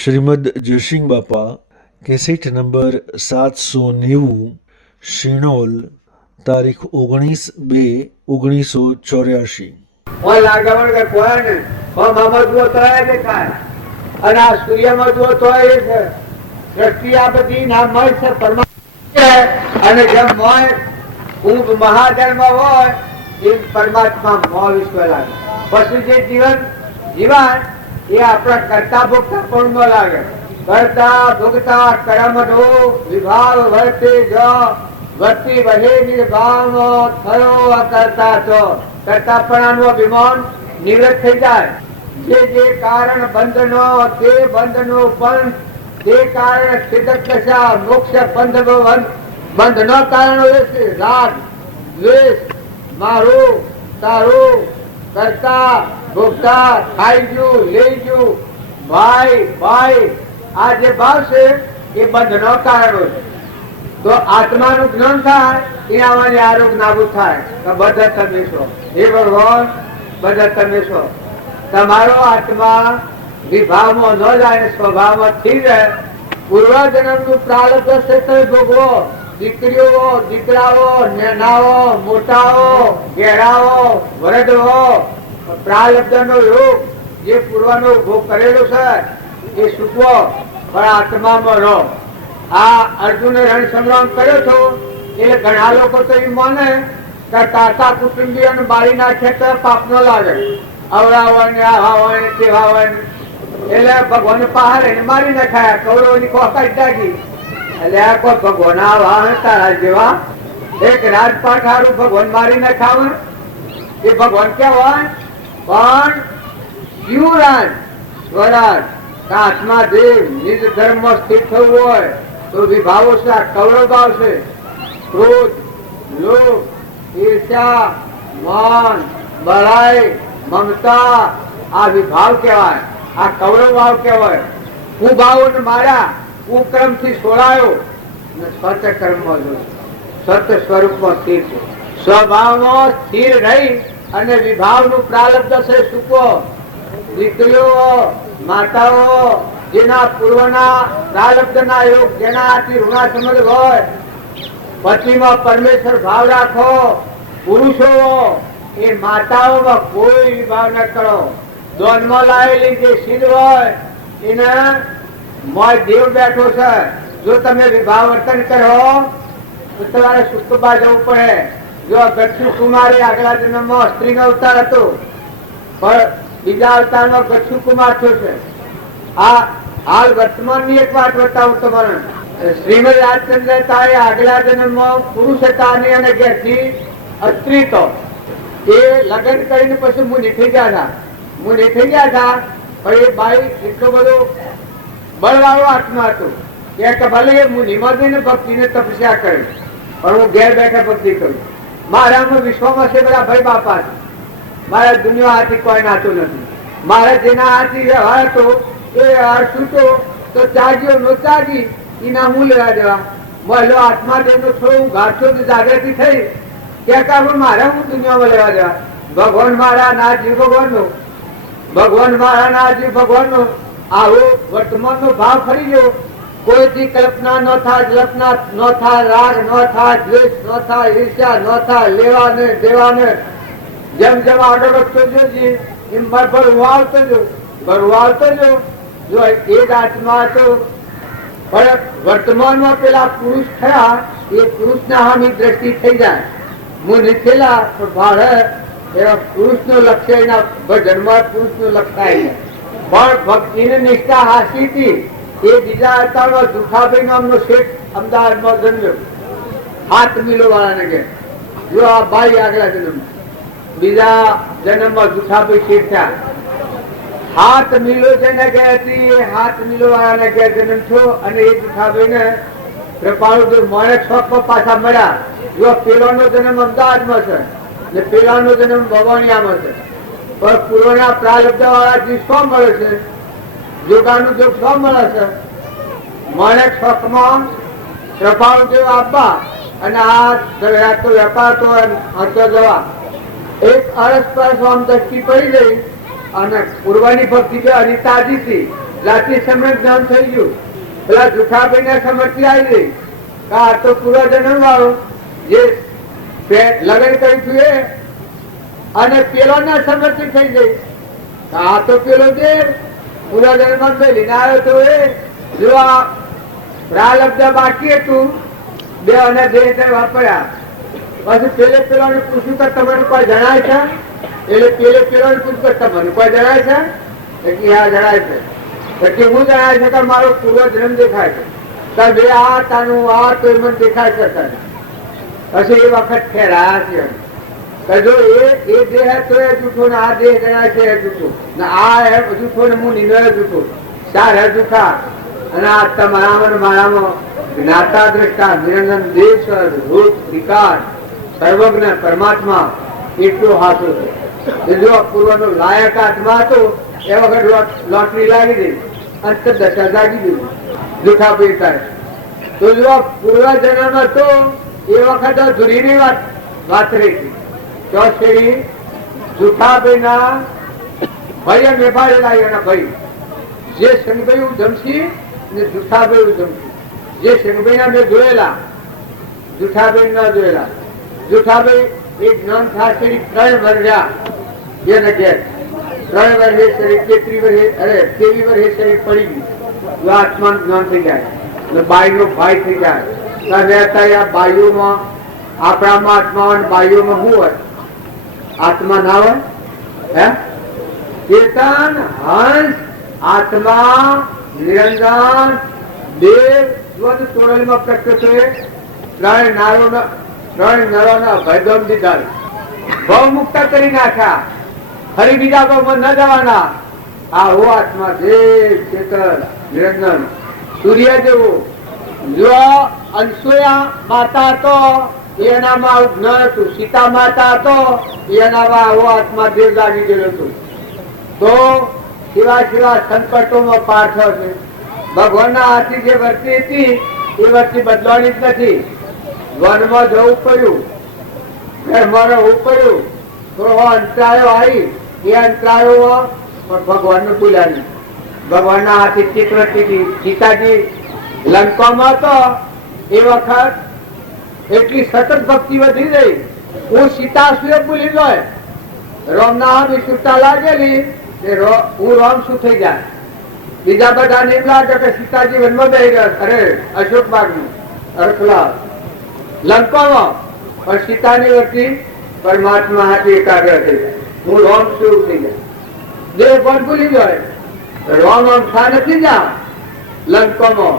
શ્રીમદ જયસિંહ બાપા cassette number 790 Shinol તારીખ 19/2/1984। અને આ સૂર્યમાં જુઓ તો એ છે દ્રષ્ટિ આ બધી ના મય છે પરમાત્મા અને જેમ મય કુંભ મહાજનમાં હોય એ પરમાત્મા મો વિશ્વ લાગે. પછી જે જીવન એ આપણા કરતા ભોગતા પણ ન લાગે. કરતા ભોગતા કર્મનો વિભાગ વર્તે જો વર્તી વહે નિર્ભાવ થયો કરતા છો કરતાપણાનું અભિમાન નિવૃત્ત થઈ જાય. જે કારણ બંધનો તે બંધનો પણ તે કારણ સિદ્ધ દશા મોક્ષ બંધનો કારણ હોય છે. રાગ દ્વેષ મારું તારું કરતા ભોગતા ખાઈ ગયું લઈ ગયું ભાઈ આ જે ભાવ છે એ બંધનો કારણ હોય. તો આત્માનું જ્ઞાન થાય એનામાં આરોગ્ય નાબૂદ થાય. બધા તમે છો હે ભગવાન, બધા તમે છો. તમારો આત્મા વિભાવમાં ન જાય, સ્વભાવમાં થઈ રહે. પૂર્વજન્મનું પ્રારબ્ધ છે તે ભોગવો. દીકરીઓ દીકરાઓ નેનાઓ મોટાઓ ઘેરાઓ વરડવો પ્રારબ્ધનો યોગ જે પૂર્વનો ભોગ કરેલો છે એ સુકવો પણ આત્મામાં રહો. આ અર્જુને રણ સંગ્રામ કર્યો હતો એટલે ઘણા લોકો તો એ માને કે કાકા કુટુંબીઓને બાળી નાખે તો પાપ ન લાગે. અવળા હોય ને આવા હોય ને તેવા હોય ને એટલે ભગવાન પહાડ એને મારી નાખાયા. કૌરવની કોકાઈ ટાકી એટલે આ કોઈ ભગવાન આવા તારા જેવા એક રાજપાટ હારું ભગવાન મારી નાખાવે એ ભગવાન કેવાય. પણ શિવરાજ સ્વરાજ આત્મા દેવ નિજ ધર્મ સ્થિત થવું હોય તો વિભાવો છે. આ કૌરવ ભાવ છે. ક્રોધ લોભ ઈર્ષ્યા માન બળાઈ મમતા આ વિભાવ કહેવાય. આ કૌરવ ભાવ કહેવાય. કુભાવો માર્યા કુક્રમ થી છોડાયો સત્ય કર્મમાં સત્ય સ્વરૂપમાં સ્થિર છે. સ્વભાવમાં સ્થિર રહી અને વિભાવનું પ્રારબ્ધ છે સુકો. દીકરીઓ માતાઓ જેના પૂર્વના પ્રારબ્ધના યોગ જેના આથી ઋણા સમજ હોય પતિમાં પરમેશ્વર ભાવ રાખો. પુરુષો એ માતાઓમાં કોઈ વિભાવ ન કરો. દોનમાં લાવેલી જે સિદ્ધ હોય એને મોય દેવ બેઠો છે. જો તમે વિભાવ વર્તન કરો તો તમારે સુખબા જવું પડે. જો ગચ્છુ કુમારી આગલા જન્મમાં સ્ત્રીનો અવતાર હતો પણ બીજા અવતારમાં ગચ્છુ કુમાર થયો છે. આ હાલ વર્તમાનની એક વાત બતાવું તમારે. શ્રીમદ રાજચંદ્ર તાએ આગલા જન્મમાં પુરુષ હતા અને ઘેરથી સ્ત્રી તો એ લગ્ન કરીને પછી મુનિ થઈ ગયા હતા. પણ એ બાઈ એટલો બધો બળવાળો આત્મા હતો કે ભલે એ મુનિમાં જઈને ભક્તિને તપસ્યા કરી પણ હું ઘેર બેઠા ભક્તિ કરું. મારામાં વિશ્વમાં છે બધા ભાઈ બાપા છે. મારા દુનિયા હાથી કોઈ નાતું નથી. મારા જેના હાથી વ્યવહાર હતો એ વ્યવહાર છૂટો તો ચાગ્યો નો ચાગી એના હું લેવા દેવા. મહિલો આત્મા દેવનો થોડું ઘાટો જાગૃતિ થઈ કે મારે હું દુનિયામાં લેવા દેવા. ભગવાન મારા ના જીવ ભગવાનનો ભગવાન મારા ના જીવ ભગવાનનો આવો વર્તમાનનો ભાવ ફરી ગયો. કોઈથી કલ્પના ન થાય, કલ્પના ન થાય, રાગ ન થાય, દ્વેષ ન થાય, ઈર્ષ્યા ન થાય, લેવાને દેવાને જેમ જેમ આગળ વધતો જોજે એમ ભરવાવતો જો એ જ આત્મા હતો. પણ વર્તમાનમાં પેલા પુરુષ ખરા એ પુરુષના હામી દ્રષ્ટિ થઈ જાય. મુનિ થયેલા પણ ભારત એવા પુરુષનું લક્ષ્ય એના ભજનમાં પુરુષનું લક્ષ્ય આવી જાય. પણ ભક્તિની નિષ્ઠા હાસી હતી એ બીજા અવતારમાં જુઠાભાઈ નામનો શેઠ અમદાવાદમાં જન્મ્યો. હાથ મિલો વાળાને કે જો આ ભાઈ આગલા જન્મ બીજા જન્મમાં જુઠાભાઈ શેઠ થયા. હાથ મિલો જેને કે હતી એ હાથ મિલો વાળાને કે જન્મ થયો અને એ જુઠાભાઈ ને કૃપાળુ મોણેક શોખમાં પાછા મળ્યા. જો પેલાનો જન્મ અમદાવાદમાં છે ને પેલાનો જન્મ ભવાનિયામાં છે. પણ પૂર્વના પ્રારબ્ધ વાળા જે શું મળે છે યોગાનું જોગ શું મળે છે. મોણેક શોખમાં કૃપાળુ દેવ આપવા અને આ વેપાર તો હચો જવા. એક અરસ પર આમ દ્રષ્ટિ પડી ગઈ અને પૂર્વની ભક્તિ જે હરિતાજી હતી લાઠી સમય જ્ઞાન થઈ ગયું. પેલા જુઠાભાઈ ને સમજથી આવી ગઈ કે આ તો પૂર્વજન્મ વાળો જે લગ્ન કર્યું હતું એ, અને પેલો ના સમજથી થઈ ગઈ આ તો પેલો જે પૂર્વજન્મ લઈને આવ્યો તો એ જો આ પ્રાલબ્ધ બાકી હતું બે અને દેહ વાપર્યા. પછી પેલે પેલા ને પૂછ્યું કે તમને કોઈ જણાય છે? એટલે પેલે પેલા ને પૂછ્યું કે તમને કોઈ જણાય છે? એટલે હા જણાય છે. એટલે હું જણાય છે કે મારો પૂર્વજન્મ દેખાય છે. બે આ તાનું આ તો મને દેખાય છે તને. પછી એ વખત ઠેરા છે જો એ દેહ તો એ જૂઠો ને આ દેહ જણાય છે એ જૂઠો ને આ જૂઠો ને હું નિર્ણય જૂઠો ચાર હે જૂઠા. અને આ તમારામાં મારામાં જ્ઞાતા દ્રષ્ટા નિરંજન દેશ્વર ભૂત વિકાર સર્વજ્ઞ પરમાત્મા એટલો હાથો છે. જો પૂર્વનો લાયક આત્મા હતો એ વખત લોટરી લાગી ગઈ અને દશા જાગી ગઈ જૂઠા પીતા. તો જો પૂર્વજન્મ હતો એ વખત ધૂળીની વાત રહી હતી. ચોથેરી જૂઠાભાઈ ના ભાઈ મેભાડેલા એના ભાઈ જે શંભાઈ ઉધમસી ને જૂઠાભાઈ ઉધમસી. જે શંભાઈ ના મેં જોયેલા જૂઠાભાઈ ના જોયેલા. જૂઠાભાઈ એક જ્ઞાન ખાસેરી 3 વર્ષ જેને ઘેર 3 વર્ષે શરીર 23 વર્ષે અરે 23 વર્ષે શરીર પડી ગયું. આત્મા જ્ઞાન થઈ જાય બાઈ નો ભાઈ થઈ જાય. બાઈઓમાં આપણામાં આત્મા બાઈઓમાં શું હોય? આત્મા ના હોય હે? ચેતન હંસ આત્મા નિરંજન દેવ તોરલમાં પ્રકટ છે. 3 નરોના ભયદમ દીધા ભવ મુક્ત કરી નાખ્યા. ફરી બીજા ભાવમાં ન જવાના. આ હો આત્મા દેવ ચેતન નિરંજન સૂર્ય જેવું. જો અનસુયા માતા તો એનામાં આવું જ્ઞાન હતું. સીતા માતા હતો એનામાં આવો આત્મા દેવ લાગી ગયેલો હતો. તો સિવા સંકટોમાં પાઠ છે. ભગવાનના હાથથી જે વર્તી હતી એ વર્તી બદલવાની જ નથી. વનમાં જવું પડ્યું, ઘરમાં રહેવું પડ્યું, થોડો અંતરાયો આવી એ અંતરાયો પણ ભગવાનને ભૂલ્યા નહીં. ભગવાનના હાથે ચિત્રથી સીતાજી લંકામાં હતો એ વખત એટલી સતત ભક્તિ વધી ગઈ. હું સીતા સુએ ભૂલી જાય રામના હાથ છૂટા લાગેલી હું રામ શું થઈ જાય. બીજા બધા ને એમ લાગે કે સીતાજી વનમાં બેહી ગયા. અરે અશોક બાગનું અરખલા લંકામાં પણ સીતાની વચ્ચે પરમાત્મા હાથે એકાગ્ર થઈ જાય. હું રામ શું થઈ જાય. દેહ પણ ભૂલી જાય. રામ આમ થા નથી જા લંકામાં.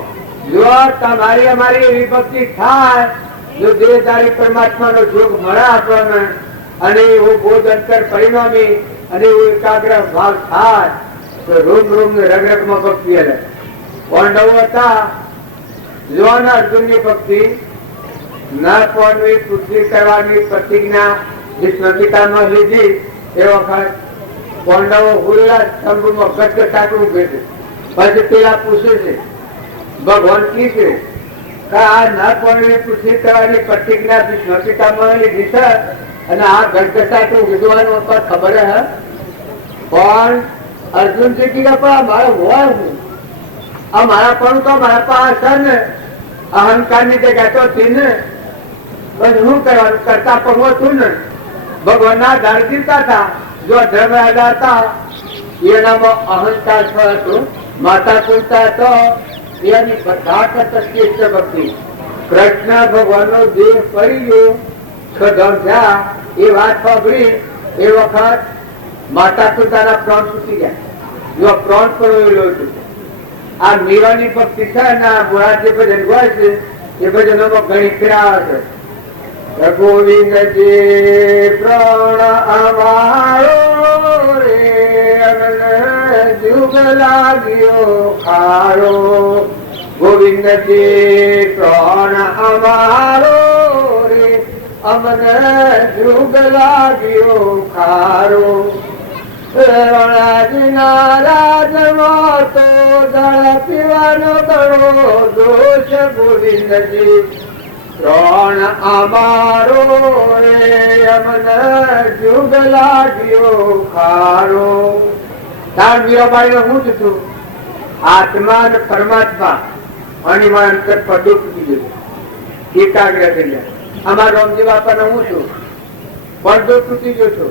જો તમારી અમારી એવી ભક્તિ થાય જો દેહધારી પરમાત્મા નો જોગ મળે આપણને અને એવો બોધ અંતર પરિણામી અને એવો એકાગ્ર ભાવ થાય તો રૂમ રૂમ ને રગરગમાં ભક્તિ હલે. પાંડવો હતા જોવાના અર્જુન ની ભક્તિ ના પાડવી પૃથ્વી કરવાની પ્રતિજ્ઞા વિષ્ણુપિતામાં લીધી એ વખત પાંડવો હુલ્લા સ્તંભમાં ગટગટાટું બેઠે. પછી પેલા પૂછે છે ભગવાન કી છે આ ના પાડવી પૃથ્વી કરવાની પ્રતિજ્ઞા વિષ્ણુપિતામાં લીધી છે અને આ ગટગટાટું વિદ્વાનો પર ખબર હે. પણ અર્જુન છે કે મારો હોય હું આ મારા પણ તો મારા પાસે ને અહંકાર ની જગ્યા તો થી ને હું કરવાનું કરતા પણ હતું ને ભગવાન ના ધાર જીવતા હતા. જો ધર્મ રાજા હતા એનામાં અહંકાર હતો, માતા કુંતા હતો એની બધા કરતા શ્રેષ્ઠ ભક્તિ. કૃષ્ણ ભગવાન નો દેહ પડી ગયો છધમ થયા એ વાત સાંભળી એ વખત માતા પિતાના પ્રાણ છૂટી ગયા. જો પ્રાણ પડેલો હતું. આ મીરાની ભક્તિ છે ને આ મોરારજી ભજન ગાય છે એ ભજનોમાં ઘણી ફેરા છે. ગોવિંદજી પ્રાણ અમારો રે જુગ લાગ્યો ખારો. ગોવિંદજી પ્રાણ અમારો રે અમને જુગ લાગ્યો ખારો. રાજમાં તો જળ પીવાનો કરો દોષ. ગોવિંદજી પ્રાણ અમારો રે અમને જુગ લાગ્યો ખારો. તાર મીરાબાઈ હું જ છું આત્મા અને પરમાત્મા અને અંતર પડદો તૂટી ગયો, એકાગ્ર કર્યા. આમાં રામજી બાપાને હું છું, પડદો તૂટી ગયો છો.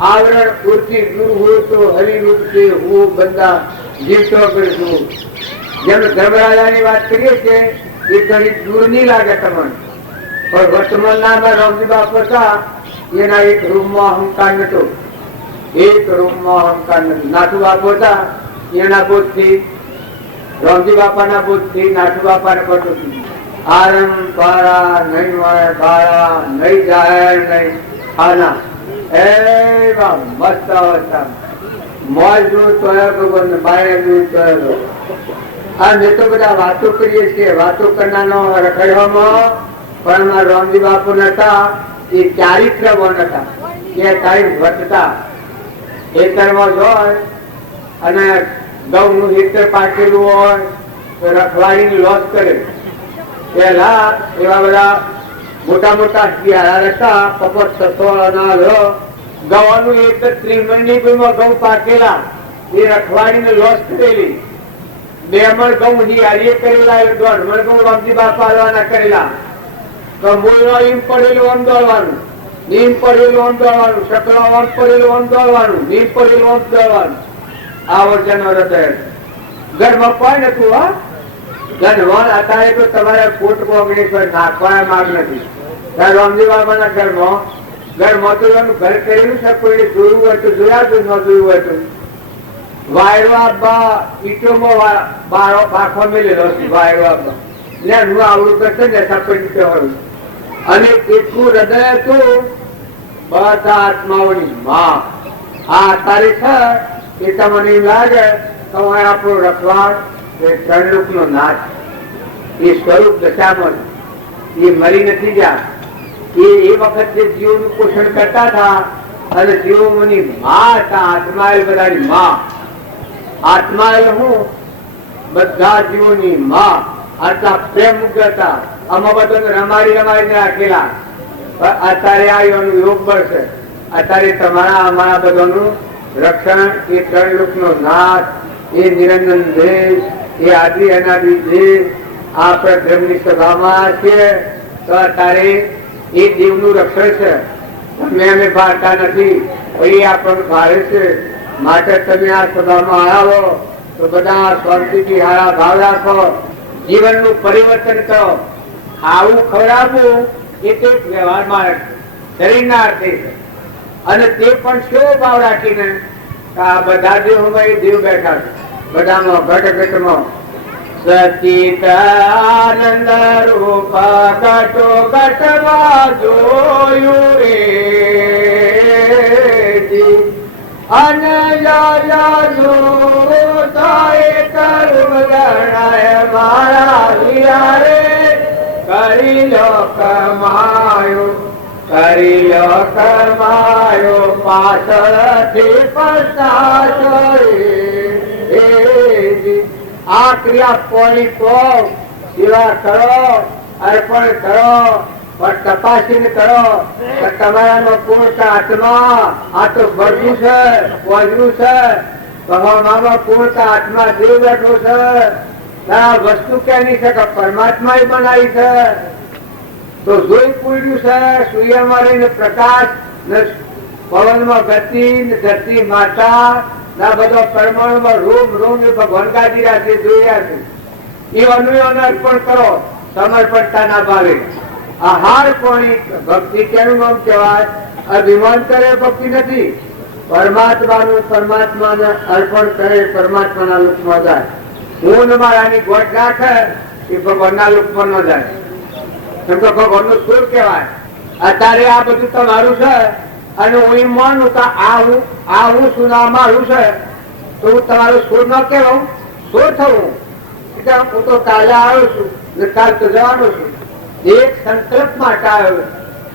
આવરણ ઉર્થી દૂર હોય તો હરિરૂપ છે હું બંદા જીવતો કરીશું. જેમ ધર્મરાજાની વાત કરીએ છીએ એ ઘણી દૂર નહીં લાગે તમને, પણ વર્તમાનમાં રામજી બાપા હતા એના એક રૂમમાં અહંકાર નતો, એક રૂમમાં અહંકાર નથી. નાથુ બાપુ હતા એના બોધથી, રામજી બાપાના બોધથી નાથુ બાપાને પડતું હતું. આરમ પારા નહીં મળે બારા નહીં જાહેર નહીં ખાના, એવા મસ્ત અવસ્થા. મોજ નું ભગવાન બારે નું આ મેં તો બધા વાતો કરીએ છીએ, વાતો કરનારનો રખડવામાં પણ રામજી બાપુ હતા એ ચારિત્રવાન હતા, એ ટાઈમ વધતા ખેતરમાં હોય અને ઘઉં નું હેતર પાકેલું હોય તો રખવાડીને લોસ કરે. પેલા એવા બધા મોટા મોટા શિયાળા હતા, કપટ સસો અનાજ ગવાનું એક ત્રિમણની ઘઉં પાકેલા એ રખવાડીને લોસ કરેલી. 2 મણ ઘઉં હિયારીએ કરેલા, 1.5 મણ ઘઉં રામજી બાપા આવવાના કરેલા. તો મૂળનો ઈમ પડેલું આમ દોડવાનું, નીમ પડેલું આમ દોડવાનું, શકલો આમ પડેલું આમ દોડવાનું, નીમ પડેલું આમ દોડવાનું. આ વચન હૃદય ઘરમાં કોઈ નતું. હા, ઘરમાં અત્યારે તો તમારે ફૂટ કોંગ્રેસ નાખવા માગ નથી. રામજી બાપાના ઘરમાં તો એનું ઘર કરેલું છે, કોઈને જોયું હોય તો જોયા, તો ન જોયું હોય તો વાયરો આપવા ઈટોમાં બાખો મેલેલો વાયરો આપવા ને હું આવડું કરશે ને સપડી કહેવાનું. અને એટલું હૃદય હતું બધા આત્માઓની માં. આ તારીખ છે એ તમને એવું લાગે તો આપણું રખવાડ એ ત્રણલોક નો નાશ, એ સ્વરૂપ દશામાં એ મરી નથી ગયા. એ વખત જે જીવોનું પોષણ કરતા હતા અને જીવોની માં હતા, આત્માએલ બધાની માં. આત્માએલ હું બધા જીવોની માં. આટલા પ્રેમ મુગ્ધ હતા, આમાં બધાને રમાડીને રાખેલા. અત્યારે આ યોગ બળ છે. અત્યારે તમારા અમારા બધાનું રક્ષણ, એ ત્રણલોક નો નાશ, એ નિરંજન દેશ, એ આદિ અનાદિ દેશ આપણે ધર્મની સભામાં છે. તો અત્યારે એ દેવનું રક્ષણ છે. અમે ભારતા નથી, એ આપણને ભારે છે. માટે તમે આ સભામાં આવો તો બધા શાંતિથી હારા ભાવ રાખો, જીવનનું પરિવર્તન કરો. આવું ખવડાવવું એ તો વ્યવહારમાં શરીરના અર્થે છે. અને તે પણ કેવો ભાવ રાખીને આ બધા દેવોમાં એ દેવ બેઠા છે. બધામાં ઘટ ઘટમાં સચિદાનંદ રૂપ ઘટો ઘટવા જોયું રે અને મારા હિયારે કરી લો કમાયો, કરી લો કમાયો પાછળથી પસ્તાશો રે. આ ક્રિયા પોણી તો સેવા કરો, અર્પણ કરો, પણ તપાસીને કરો. તમારાનો પૂર્ણ આત્મા આ તો બધું છે, પોજરું છે. ભગવાનમાં પૂર્ણ આત્મા દેવ બેઠો છે. આ વસ્તુ ક્યાંની છે કે પરમાત્મા બનાવી છે. તો જોઈ પૂર્યું છે. સૂર્યમાં રહીને પ્રકાશ, પવનમાં ગતિ, ધરતી માતા ના બધા પરમાણુમાં રોમ રોમ એ ભગવાન ગાજી રહ્યા છે, જોઈ રહ્યા છે. એ અનુયોને અર્પણ કરો સમર્પણતા ના ભાવે. આ હાર કોણી ભક્તિ કેનું નામ કહેવાય? અભિમાન કરે ભક્તિ નથી. પરમાત્માને અર્પણ કરે, પરમાત્માના લોકમાં જાય. હું મારાની ગોઠ રાખે એ ભગવાનના લોકમાં ન જાય. એમ તો ભગવાનનું સુર કહેવાય. અત્યારે આ બધું તમારું છે અને હું એમ માનું કે આ હું સુના મારું છે તો હું તમારો સુર ન કહેવું, સુર થવું. એટલે હું તો કાલે આવ્યો છું ને કાલ તો જવાનો છું. એક સંકલ્પ માટે આવ્યો.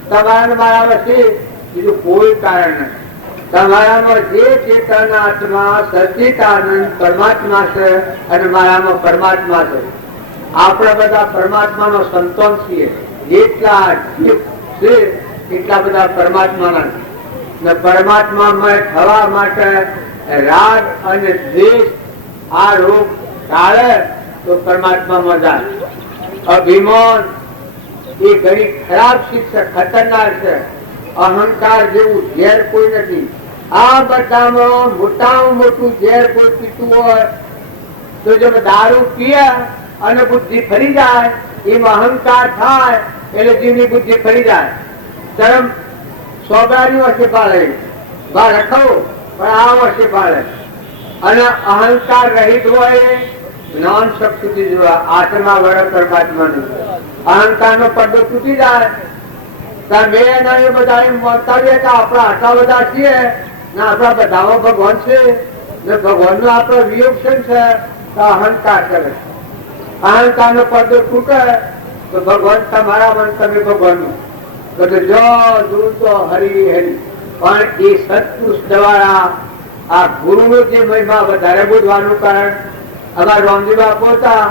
તમારા મારા વચ્ચે બીજું કોઈ કારણ નથી. તમારામાં જે ચેતન આત્મા સચિદાનંદ પરમાત્મા છે અને મારામાં પરમાત્મા છે. આપણે બધા પરમાત્માનો સંતાન છીએ. જેટલા છે એટલા બધા પરમાત્માના છે. પરમાત્મામય થવા માટે રાગ અને દ્વેષ આ રોગ ટાળે તો પરમાત્મામાં જાય. અભિમાન એ ઘણી ખરાબ શીખ છે, ખતરનાક છે. અહંકાર જેવું ઝેર કોઈ નથી. આ બધામાં મોટામાં મોટું ઝેર કોઈ પીતું હોય તો જો દારૂ પીએ અને બુદ્ધિ ફરી જાય, એમાં અહંકાર થાય એટલે જીવની બુદ્ધિ ફરી જાય. ધર્મ સોગાની વચ્ચે પાડે, બહાર રખાવો પણ આ વચ્ચે પાડે. અને અહંકાર રહિત હોય જ્ઞાન શક્તિ જોવા આત્મા વડે પરમાત્માનું અહંકાર નો પડદો તૂટી જાય. મેં એ બધા એમ માનતા કે આપણા આટલા બધા છીએ ને આપણા બધામાં ભગવાન છે ને ભગવાન નો આપણો વિયોગ છે તો અહંકાર કરે. અહંકાર નો પડદો તૂટે તો ભગવાન તમારા મન, તમે ભગવાન નું બધું જો દૂર તો હરી હરી. પણ એ સત્પુરુષ દ્વારા આ ગુરુ નો જે મહિમા વધારે બોધવાનું કારણ અમારા રામજી બાપુ હતા,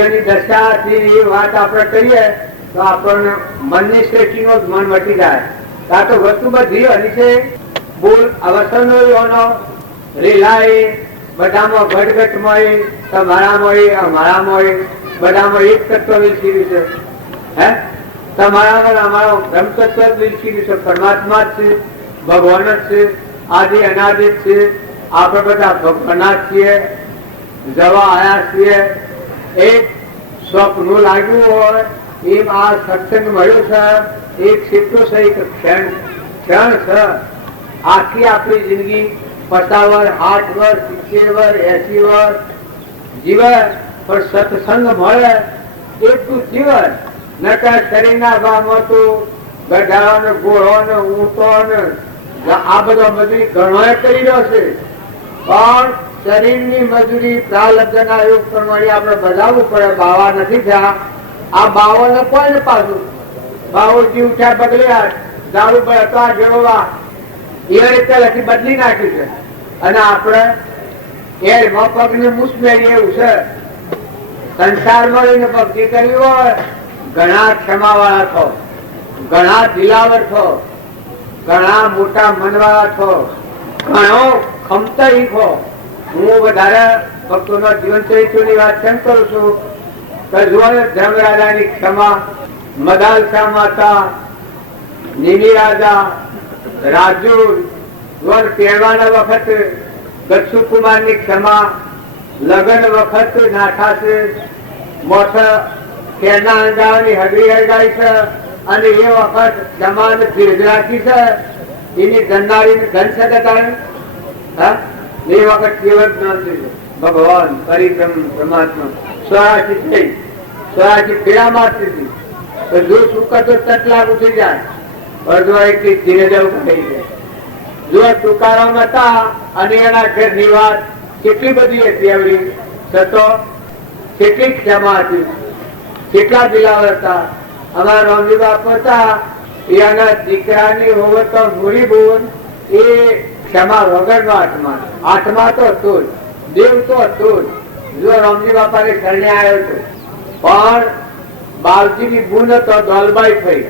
એની દશાથી એ વાત આપણે કરીએ તો આપણને મનની શ્રેષ્ઠીનો જ મન મટી જાય. આ તો વસ્તુ બધી હરી છે. બોલ અવસરનો એનો રેલાય બધામાં ઘટઘટમાં તમારામાં અમારામાં બધામાં એક તત્વ વિલસી છે. હે તમારામાં અમારો બ્રહ્મ તત્વ વિલસી છે. પરમાત્મા જ છે, ભગવાન જ છે, આદિ અનાદિ છે. આપણે બધા ભગવાન જ છીએ, જવા આયા છીએ. એક સ્વપ્ન લાગ્યું હોય એમ આ સત્સંગ મળ્યો છે. એક ક્ષેત્રો છે, એક ક્ષણ છે. આખી આપણી જિંદગી 50 વર્ષ, 60 વર્ષ, 70 વર્ષ, 80 વર્ષ જીવન પણ સત્સંગ મળે એટલું જીવન. નકર શરીરના ભાવમાં તો ગઢાળો ને ઘોડો ને ઊંટો ને આ બધા મજૂરી ઘણો કરી રહ્યો છે. પણ શરીરની મજૂરી પ્રાલબ્ધના યોગ પ્રમાણે આપણે બજાવવું પડે. બાવા નથી થયા. આ બાવાને કોઈને પાછું બાવોજી ઉઠ્યા બગડ્યા દારૂ બળતા જોડવા એ રીતે લખી બદલી નાખ્યું છે. અને આપણે એમાં પગને મુસમેરી એવું છે. સંસારમાં રહીને ભક્તિ કરવી હોય ઘણા ક્ષમાવાળા છો, ઘણા દિલાવર છો, ઘણા મોટા મનવાળા છો, ઘણો ખમતઈ છો. હું વધારે ભક્તોના જીવન ચરિત્રની વાત કેમ કરું છું કે જુઓ ધર્મરાજાની ક્ષમા, મદાલસા માતા, નિમિ રાજા, રાજુ પહેરવાના વખત ગચ્છુ કુમાર ની ક્ષમા, લગ્ન વખત નાથાશે મોઠ કેરના અંજાવાની હગરી હરગાઈ છે. અને એ વખત જમાન ધીરજ રાખી છે. એની ધનનારી ધન સદકારણ એ વખત કેવળ જ્ઞાન થયું. ભગવાન પરિક્રમ પરમાત્મા 84 પીડા મારતી હતી તો જો શું કરતો તટલાક ઉઠી જાય. અડધો એકથી ધીરે જવું થઈ જાય. જો તુકારામ હતા અને એના ઘરની વાત કેટલી બધી હતી એવડી છતો કેટલી ક્ષમા હતી, કેટલા દિલાવર હતા. અમારા રામજી બાપુ હતા, એના દીકરાની હોવે તો મૂરી બોલ એ ક્ષમા વગરનો આત્મા. આત્મા તો હતો જ, દેવ તો હતો જ. જો રામજી બાપાને શરણે આવ્યો હતો પણ બાવજીની બુન હતો દોલબાઈ થઈ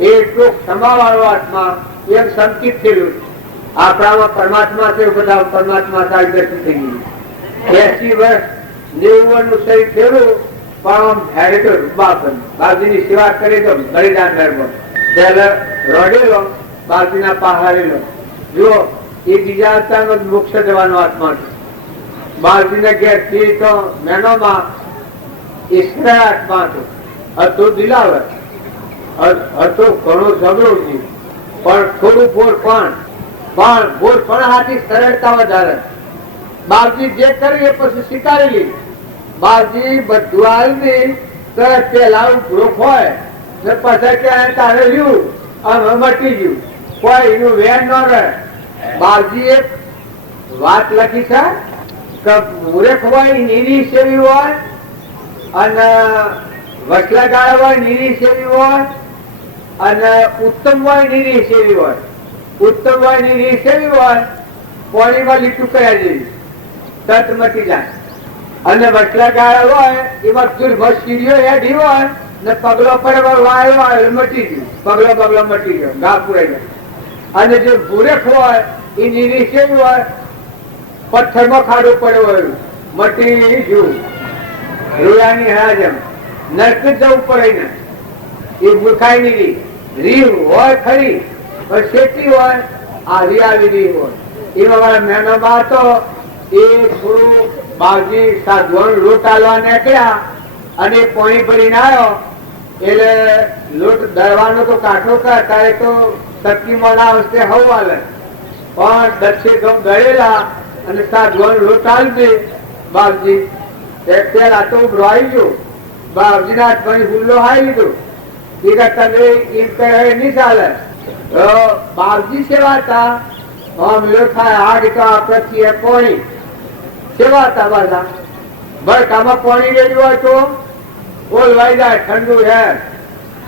એ એટલો ક્ષમા વાળો આત્મા એમ સંકિત થયેલું. આપણામાં પરમાત્મા છે, બધા પરમાત્મા સાગરથી થઈ ગયું. 80 વર્ષ 90 વર્ષનું શરીર થયેલું પણ આમ હેરે તો બાવજીની સેવા કરી તો બલિદાન ધર્મ પહેલા રડેલો બાવજીના પહાડેલો. જો એ બીજા અવતારમાં મોક્ષ જવાનો આત્મા છે. બાવજીને ઘેર થી તો મેનોમાં ઈશ્વર આત્મા હતો દિલાવર હતો, ઘણો ઝઘડો છે પણ થોડું બોર પણ બોર પણ હાથી સરળતા વધારે. બાવજી જે કરી એ પછી સ્વીકારેલી. બાવજી બધું આવી પેલા ગ્રોફ હોય ને પછી ક્યાં તારે રહ્યું આમ મટી ગયું, કોઈ એનું વેર ન રહે. બાવજી એક વાત લખી છે કે મૂર્ખ હોય નીરી સેવી હોય અને વસલા ગાળ હોય નીરી સેવી હોય અને ઉત્તમ હોય નીરી સેવી હોય. ઉત્તમ હોય નીરી સેવી હોય પાણીમાં લીટું કર્યા જેવી તત મટી જાય. અને વસલા ગાળ હોય એમાં દુર્ભ સીડીઓ હેઠી હોય ને પગલો પર વાયો હોય મટી ગયું, પગલો મટી ગયો, ઘા પુરાઈ ગયો. અને જે ભૂરેખ હોય એ નીરી સેવી હોય પથ્થરમાં ખાડું પડ્યું હોય મટી જવું રોયાની હાજમ નરક જવું પડે ને એ મૂર્ખાઈ ની રીહ હોય ખરી પણ શેતી હોય આ રિયાવી રીહ હોય એવા વાળા મહેનોમાં તો એ થોડું બાવજી સાધુઓનો લોટ આલવા નીકળ્યા અને પોણી ભરીને આવ્યો એટલે લોટ દળવાનો તો કાઠો કર ત્યારે તો સખીમાં ના વસ્તે હવ હાલે પણ દક્ષે ગમ ગળેલા અને સાધુઓનો લોટ આલી દે બાપજી પેલા તો ઉભરાઈ ગયો બાપજી ના હાથમાં હુલ્લો હાઈ લીધો એ તમે એમ કહે નહીં ચાલે બાપજી સેવા હતા આમ લોઠાય આગ તો આપણે પોણી સેવા હતા બધા બરકામાં પોણી રેડ્યું હોય તો બોલવાઈ જાય ઠંડુ હે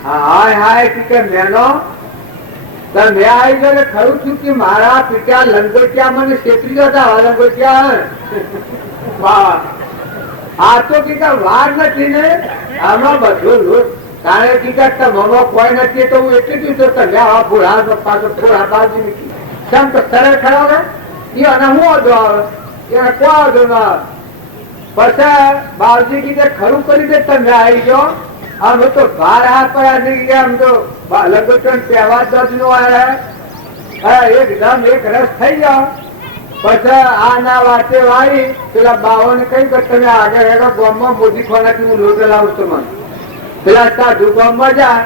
હાય હાય કે મેનો તમે આવી ગયો ને ખરું છું કે મારા પિતા લંગોટિયા મને છેતરી જતા લંગોટિયા આ તો કે વાર નથી ને આમાં બધું કારણ કે તમારો કોઈ નથી તો હું એટલી દીધો તમે આ ફોડા પાછો ફોડા બાજુ મૂકી સમ તો સરળ ખરાબ ને એ અને હું અડો આવે એને કોઈ અડો ના પછી બાવજી કીધે ખરું કરી દે તમે આવી ગયો આમ તો બાર હાથ પર આમ તો લગોટન તહેવાર દસ નો એકદમ એક રસ થઈ જાઓ પછી આ ના વાતે વાળી પેલા બાવાને કહ્યું કે તમે આગળ હેડો ગામમાં મોદી ખોનાથી હું લોટ લાવું છું મને પેલા સાધુ ગામમાં જાય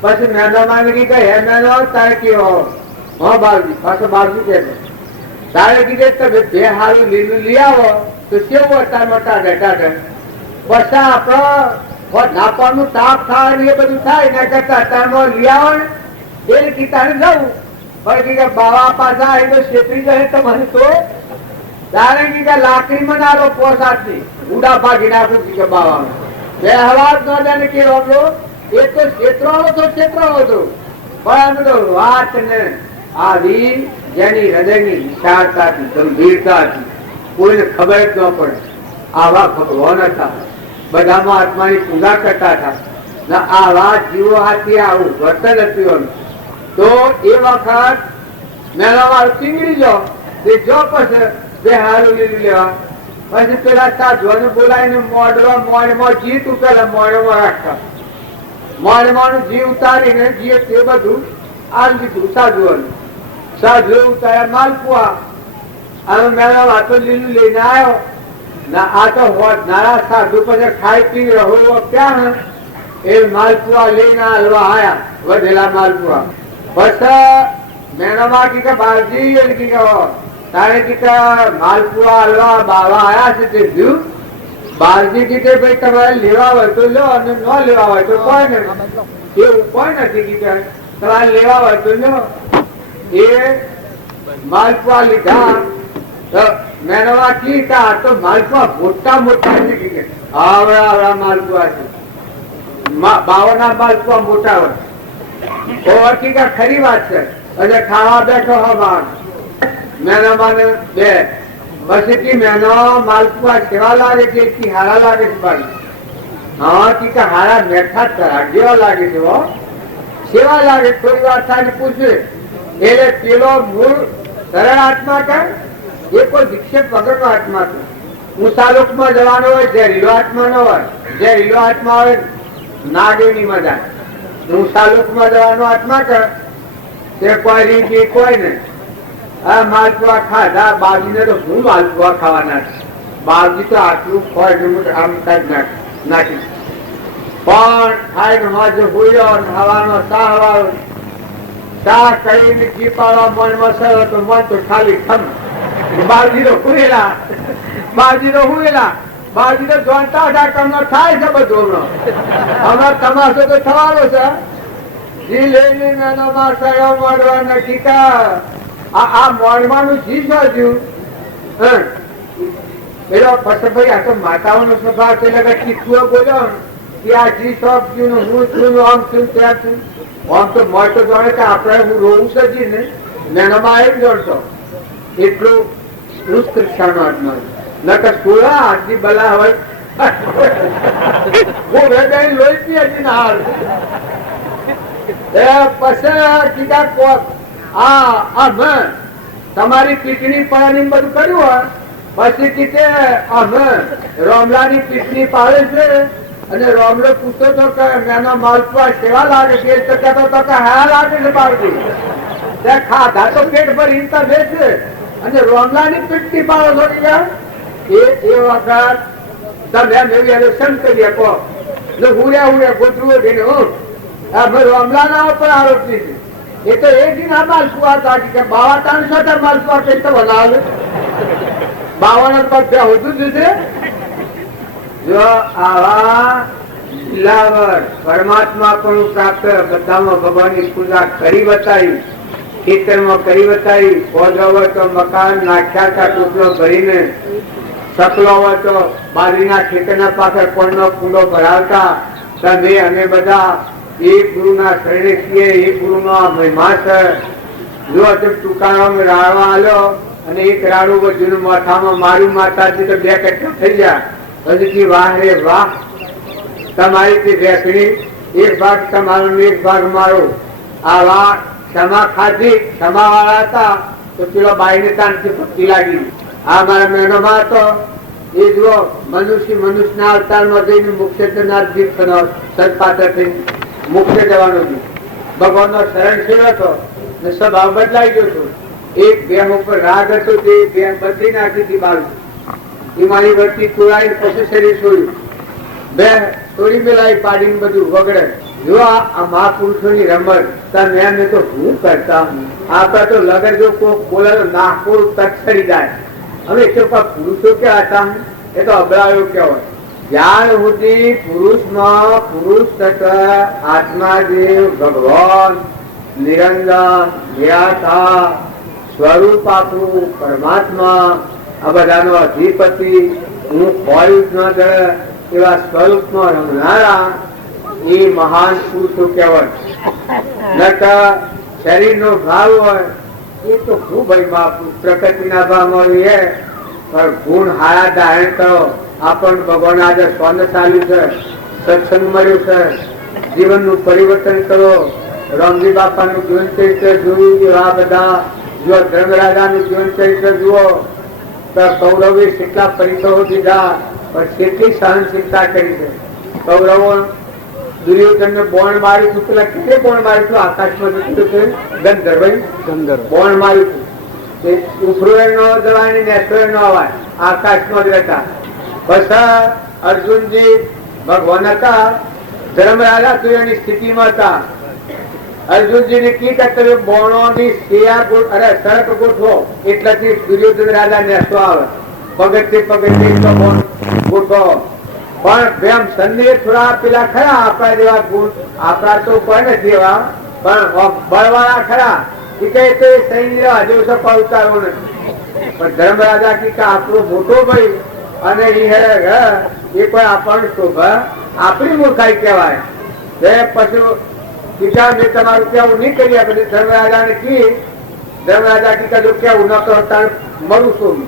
પછી મેનો માંગી કે હે મેનો તારે કેવો હા બાવજી પાછો બાવજી કે તારે કીધે તમે બે હારું લીલું લઈ આવો તો કેવું હતા મોટા ઘટા પછી આપડો નાપાનું તાપ થાય ને એ બધું થાય ને કરતા તારમાં લઈ આવો ને એ કીતાને જવું પણ કે બાવા પાછા એ તો છેતરી જાય તમારે તો તારે કે લાકડી માં નારો પોસાથી ઉડા ભાગી નાખું કે બાવા બે હવા ન જાણે કેવો હતો એ તો ક્ષેત્રનો તો પણ તો વાત ને આવી જેની હૃદયની વિશાળતાથી ગંભીરતાથી કોઈને ખબર જ ન પડે આવા ભગવાન હતા બધામાં આત્માની પૂજા કરતા હતા આવા જીવો હાથી આવું વર્તન હતું તો એ વખત મેળામાં ચીંગડી જાઓ તે જો પછી બે હારું લીધું લેવા પછી પેલા સાધુઓને બોલાવીને મોડમાં જીત ઉતરે મોડમાં રાખતા મોડમાં જીવ ઉતારીને જીવ તે બધું આ લીધું સાધુઓ ઉતાર્યા માલપુઆ આનો મેળામાં તો લીલું લઈને આવ્યો ના આ તો નારા સાધુ પછી ખાઈ પી રહો ક્યાં એ માલપુઆ લઈને હલવા આયા વધેલા માલપુઆ પછી મેળામાં કે બારજી તારે કે માલપુઆ હલવા બાવા આયા છે તે જીવ બારજી કીધે ભાઈ તમારે લેવા હોય તો લો અને ન લેવા હોય તો કોઈ નથી એવું કોઈ નથી કીધે તમારે લેવા હોય તો લો એ માલપુઆ લીધા તો મેળવા કીધા તો માલપુઆ મોટા મોટા કીધે આવડા માલપુઆ છે બાવાના માલપુઆ મોટા હોય ખરી વાત છે અને ખાવા બેઠો હવા મેનામાં બે પછી મેનો માલપુઆ કેવા લાગે છે હારા લાગે છે ભાઈ હા કે હારા મેઠા તરા જેવા લાગે છે સેવા લાગે થોડી વાર થાય પૂછે એટલે પેલો મૂળ સરળ આત્મા કે એ કોઈ વિક્ષેપ વગરનો આત્મા છે મુસાલોક માં જવાનો હોય ઝેરીલો આત્મા નો હોય ઝેરીલો આત્મા હોય નાગેની મજા મુસાલોક માં જવાનો આત્મા કે તે કોઈ રીત કોઈ ને આ માલપુઆ ખાધા બાજીને તો હું માલપુઆ ખાવાના છે બાજી તો આટલું ખોય આમ નાખી પણ ખાઈ માજે હુયો હવાનો સાહ વાળો સાહ કરીને ઘી પાડવા મન મસરો તો મન તો ખાલી ખમ બાજી તો હુએલા બાજી તો જોનતા નો થાય છે બધું હમણાં તમાશો તો થવાનો છે જી લઈ મેનો માં સયો મળવા નથી આ મોડવાનું જી બાજુ પેલો પછી ભાઈ આ તો માતાઓનો સ્વભાવ છે એટલે ટીકુઓ બોલ્યો કે આ જી શોખ છું હું છું આમ છું ત્યાં છું આમ તો મોડ તો જાણે કે આપણે હું રોવું સજી ને મેનોમાં એમ જોડતો એટલું કૃષ્ણ આત્મા નકર સોળા આજની બલા હોય હું વેદાઈ લોહી પી હજી ના હાલ પછી કીધા તમારી પીટણી પડાની બધું કર્યું હોય પછી કીધે અમે રોમલાની પીઠની પાડે છે અને રોમલો પૂછતો તો કે મેનો માલપુઆ કેવા લાગે છે તો કહેતો તો કે હા લાગે છે બાળકી ત્યાં ખાધા તો પેટ ભરી તમે છે અને રોમલાની પીઠની પાડો થોડી ગયા એ વખત તમે એવી એલેક્શન કરી શકો ને હુડ્યા ગોતરું થઈને અમે રોમલાના ઉપર આરોપી છે એ તો એક દિન આ માલપુઆ હતા કે 52 માલપુઆ કઈ તો બનાવે 52 પર ત્યાં હોતું જ છે જો આવા દિલાવર પરમાત્મા પણ પ્રાપ્ત બધામાં ભગવાનની પૂજા કરી બતાવી ખેતરમાં કરી બતાવી પૌધો તો મકાન નાખ્યા હતા ટોપલો ભરીને સકલો હોય તો બાજરીના ખેતરના પાછળ કોણનો કુંડો ભરાવતા તમે અમે બધા એક ગુરુના શરણે છીએ એક ગુરુનો મહિમા છે જો ટૂંકાણો રાડવા આલ્યો અને એક રાડું બધું માથામાં માર્યું માતાજી તો 2 કટકા થઈ ગયા પછી વાહ રે વાહ તમારી તે બેસણી એક ભાગ તમારો એક ભાગ મારો આ વાહ ક્ષમા ખાધી ક્ષમા વાળા હતા તો પેલો બાઈને તાનથી ભક્તિ લાગી આ મારા મહેનોમાં હતો એ જુઓ મનુષ્યના અવતારમાં જઈને મુખ્ય જનાર જીવ સદપાત્ર થઈ મુખ્ય જવાનો જીવ ભગવાનનો શરણ સેવ હતો ને સ્વભાવ બદલાઈ ગયો હતો એક બેમ ઉપર રાગ હતો તે બેમ બદલી નાખી હતી બાળક મારી વર્તી તોડાઈ પછી શરીર છોડ્યું બે તોડી મેલાઈ પાડીને બધું વગડે જો આ મહાપુરુષોની રમત મેં તો શું કરતા આપડા તો લગર જો કોઈ બોલે તો નાખો તક્ષરી જાય હવે પુરુષો ક્યાં હતા એ તો અબળાયો કહેવાય જ્યાં સુધી પુરુષમાં પુરુષ તત્વ આત્માદેવ ભગવાન નિરંજન નિરાતા સ્વરૂપ આપણું પરમાત્મા આ બધાનો અધિપતિ હું કોઈ ન દે એવા સ્વરૂપમાં રમનારા એ મહાન પુરુષો કહેવાય શરીરનો ભાવ હોય એ તો ખૂબ પ્રકૃતિના ભાવમાં છે પણ ગુણ હારા ધારણ કરો આપણને ભગવાન આજે સ્વર્ણ ચાલ્યું છે સત્સંગ મળ્યું છે જીવનનું પરિવર્તન કરો રામજી બાપાનું જીવન ચરિત્ર જોયું આ બધા જો ધર્મરાજાનું જીવન ચરિત્ર જુઓ તો કૌરવે કેટલા પરીક્ષાઓ દીધા પણ કેટલી સહનશીલતા કરી છે કૌરવો દુર્યોધનને બોણ માર્યું હતું પેલા કેટલે બોણ માર્યું હતું આકાશમાં જતું છે ગંધર્વ બોણ માર્યું હતું ઉભરો ન જવાય નેત્રો ન અવાય આકાશમાં જ રહેતા પછી અર્જુનજી ભગવાન હતા ધર્મરાજા સૂર્યની સ્થિતિમાં હતા અર્જુનજી ને કી તમે બોણોની સડક ગોઠવો એટલાથી દુર્યોધન રાજા નેસો આવે પગથિયે બોણ ગોઠવો પણ પ્રેમ સંદેહ થોડા પેલા ખરા આપણા જેવા ગુણ આપણા તો કોઈ નથી એવા પણ બળવાળા ખરા સૈન્ય હજુ ઉતારવો નથી પણ ધર્મરાજા કી આપણો મોટો ભાઈ અને એ કોઈ આપણને શોભા આપણી મૂર્ખાઈ કહેવાય પછી બીજા મેં તમારું કેવું નહીં કરી આપે ધર્મરાજા ને કી ધર્મરાજા કી કદું કેવું ન કરતા મરું છું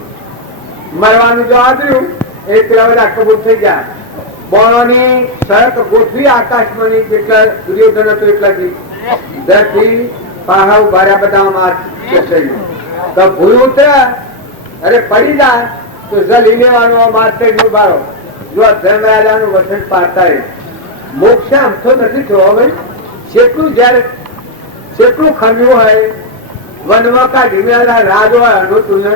મરવાનું જો આદર્યું એ પેલા બધા કબૂલ થઈ ગયા બોણોની સડક ગોઠવી આકાશમાં જેટલા દુર્યોધન હતો એટલાથી દરથી પાહા ઉભાર્યા બધા તો ભૂલ ઉતરે અરે પડી જાય તો જલી લેવાનો માત્ર ઉભારો જો ધર્મરાજાનું વચન પાડતા મોક્ષ આમ તો નથી થયો ભાઈ જેટલું જયારે જેટલું ખમ્યું હોય વનમાં કાઢી રાજ હોય અનુકૂળ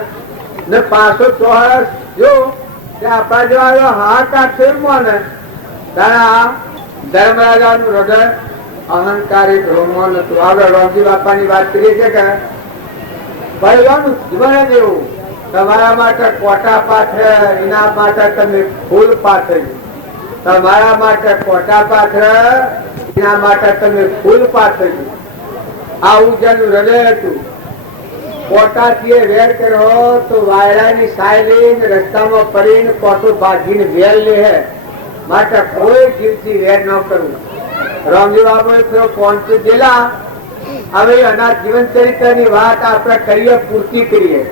ને 500 ચોરસ જો આપણા જેવા હાહાકાર છે ને તારા ધર્મરાજાનું હૃદય અહંકારી બ્રહ્મણ હતું આગળ રામજી બાપાની વાત કરીએ છીએ કે પહેલાનું જીવન જ એવું તમારા માટે કોટા પાથરે એના માટે તમે ફૂલ પાથરે તમારા માટે કોટા પાથરે એના માટે તમે ફૂલ પાથરે આવું જેનું હૃદય હતું કોટાથી વેર કર્યો તો વાયરાની સાયલી રસ્તામાં પડીને કોટો ભાગીને વેર લે માટે કોઈ જીવથી વેર ન કરવું રામજી બાબુ પહોંચી ગયેલા હવે એના જીવન ચરિત્રની વાત આપણે કરીએ પૂર્તિ કરીએ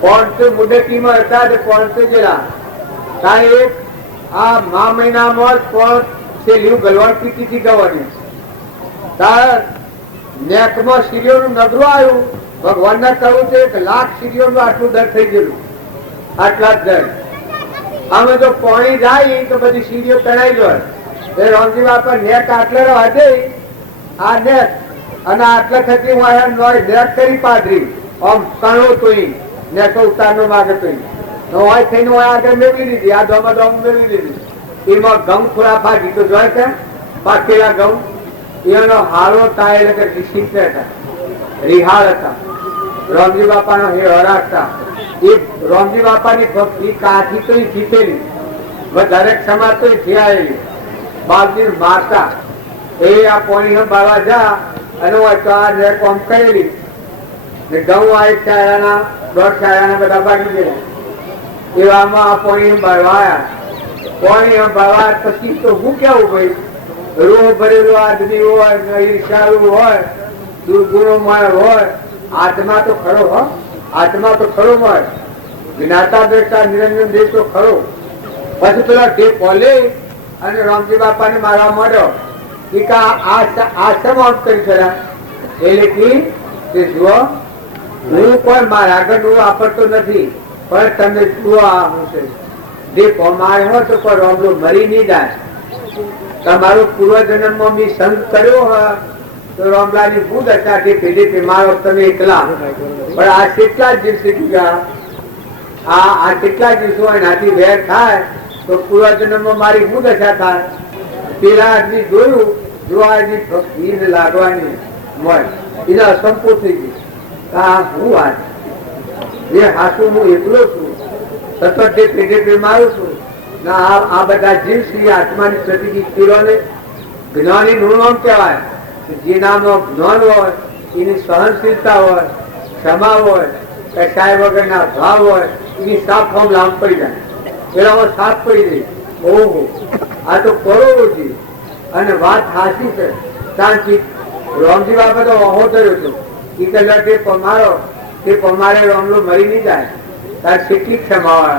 પહોંચતું મુદતીમાં હતા પહોંચી ગયેલા તારે આ મહિનામાં પહોંચેલું ગલવાન પીતી ગવાની તાર નેકમાં સીડીઓનું નગરું આવ્યું ભગવાન ને કહ્યું છે 1,00,000 સીડીઓનું આટલું દર થઈ ગયેલું આટલા જ જાય. આમે જો પાણી જાય તો બધી સીડીઓ તણાઈ જાય. એ રામજી બાપા નેટ આટલે હજે આ નેટ અને આટલે થતી હું નેટ કરી પાદરી આમ કણો તો નેટો ઉતારનો માગે તો હોય થઈને હું આગળ મેળવી લીધી. આ દોમાં દોમ મેળવી લીધી. એમાં ઘઉં થોડા ભાગી તો જોય છે પાકેલા ઘઉં એનો હારો થાય એટલે કે ડિસિપ્લિન હતા, રિહાળ હતા, રામજી બાપાનો હેરા હતા. એ રામજી બાપાની ભક્તિ કાઠી તો જીતેલી, દરેક સમાજ તો જીયાયેલી. બાપજી માતા એ આ પોણી બાવા જા અને આ કોમ કરેલી ને ઘઉં આ શાળાના 10 શાળાના બધા ભાગી ગયા. એવામાં આ પોણી બાવાયા. પોણી બાવા પછી તો હું કેવું ભાઈ, રોહ ભરેલો આદમી હોય, ઈર્ષાળુ હોય, દુર્ગુણો હોય, આત્મા તો ખરો હો, આત્મા તો ખરો મળે. જ્ઞાતા બેટા નિરંજન દેવ તો ખરો. પછી પેલા ડે પોલે અને રામજી બાપા ને મારવા માંડ્યો કે આ શમ આમ કરી શક્યા. એટલે કે જુઓ હું કોઈ મારા આગળ હું વાપરતો નથી, પણ તમે જુઓ આ હું છે જે મારે હોય તો કોઈ રામલો મરી નહીં જાય. તમારો પૂર્વજન્મમાં મેં સંગ કર્યો હોય તો રામલાની ભૂત હતા કે પેઢી મારો તમે એકલા. પણ આ કેટલા જ દિવસે ગયા, આ કેટલા દિવસો એનાથી વેર થાય તો પૂર્વજન્મમાં મારી ભૂત દશા થાય. પેલા આદમી જોયું જો આની ભક્તિ લાગવાની મળે એને અસંપો થઈ ગઈ. હું વાત જે હાસુ હું એકલો છું, સતત જે પેઢે મારું છું. આ બધા જીવ શ્રી આત્માની પ્રતિનિધિ પીરોને જ્ઞાની નું નામ કહેવાય. જેનામાં જ્ઞાન હોય, એની સહનશીલતા હોય, ક્ષમા હોય, કસાય વગરના ભાવ હોય, એની સાફ ફોર્મ લાંબ પડી જાય. પેલામાં સાફ પડી જાય. ઓહો આ તો કરોડો છે અને વાત હાસી છે. શાંતિ રામજી બાપા તો અહો કર્યો હતો એ કલાક તે પમારો તે પમારે રામલો મરી નહીં જાય. તાર કેટલી ક્ષમા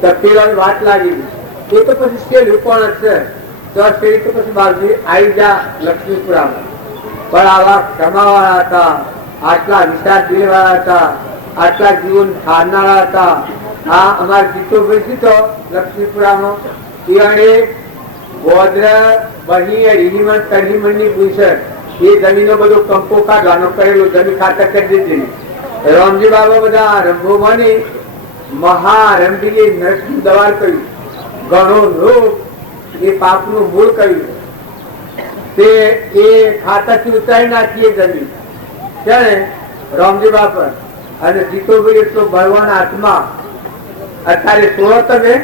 તકતીવાની વાત લાગી. એ તો પછી સ્ટેજ કોણ છે તો સ્ટેજ તો પછી બાજુ આવી જા લક્ષ્મીપુરામાં. પણ આવા ક્ષમાવાળા હતા, આટલા વિશાળ દિલ વાળા હતા, આટલા જીવન હારનારા હતા. આ અમારા ગીતો બેસી લક્ષ્મીપુરામાં એને ગોધરા બની રીહીમન તરીમનની પૂછે એ જમીનો બધો કંપો કાઢવાનો કરેલો, જમીન ખાતર કરી દીધી. રામજી બાબા બધા રંભોમાંની મહારંભીએ નરસિંહ દવાર કર્યું, ઘણો રોગ એ પાપનું મૂળ કર્યું. તે એ ખાતરથી ઉતારી નાખીએ જમીન ત્યારે રામજી બાપા અને જીતોભાઈ એટલો ભગવાન આત્મા અત્યારે સોળો તમે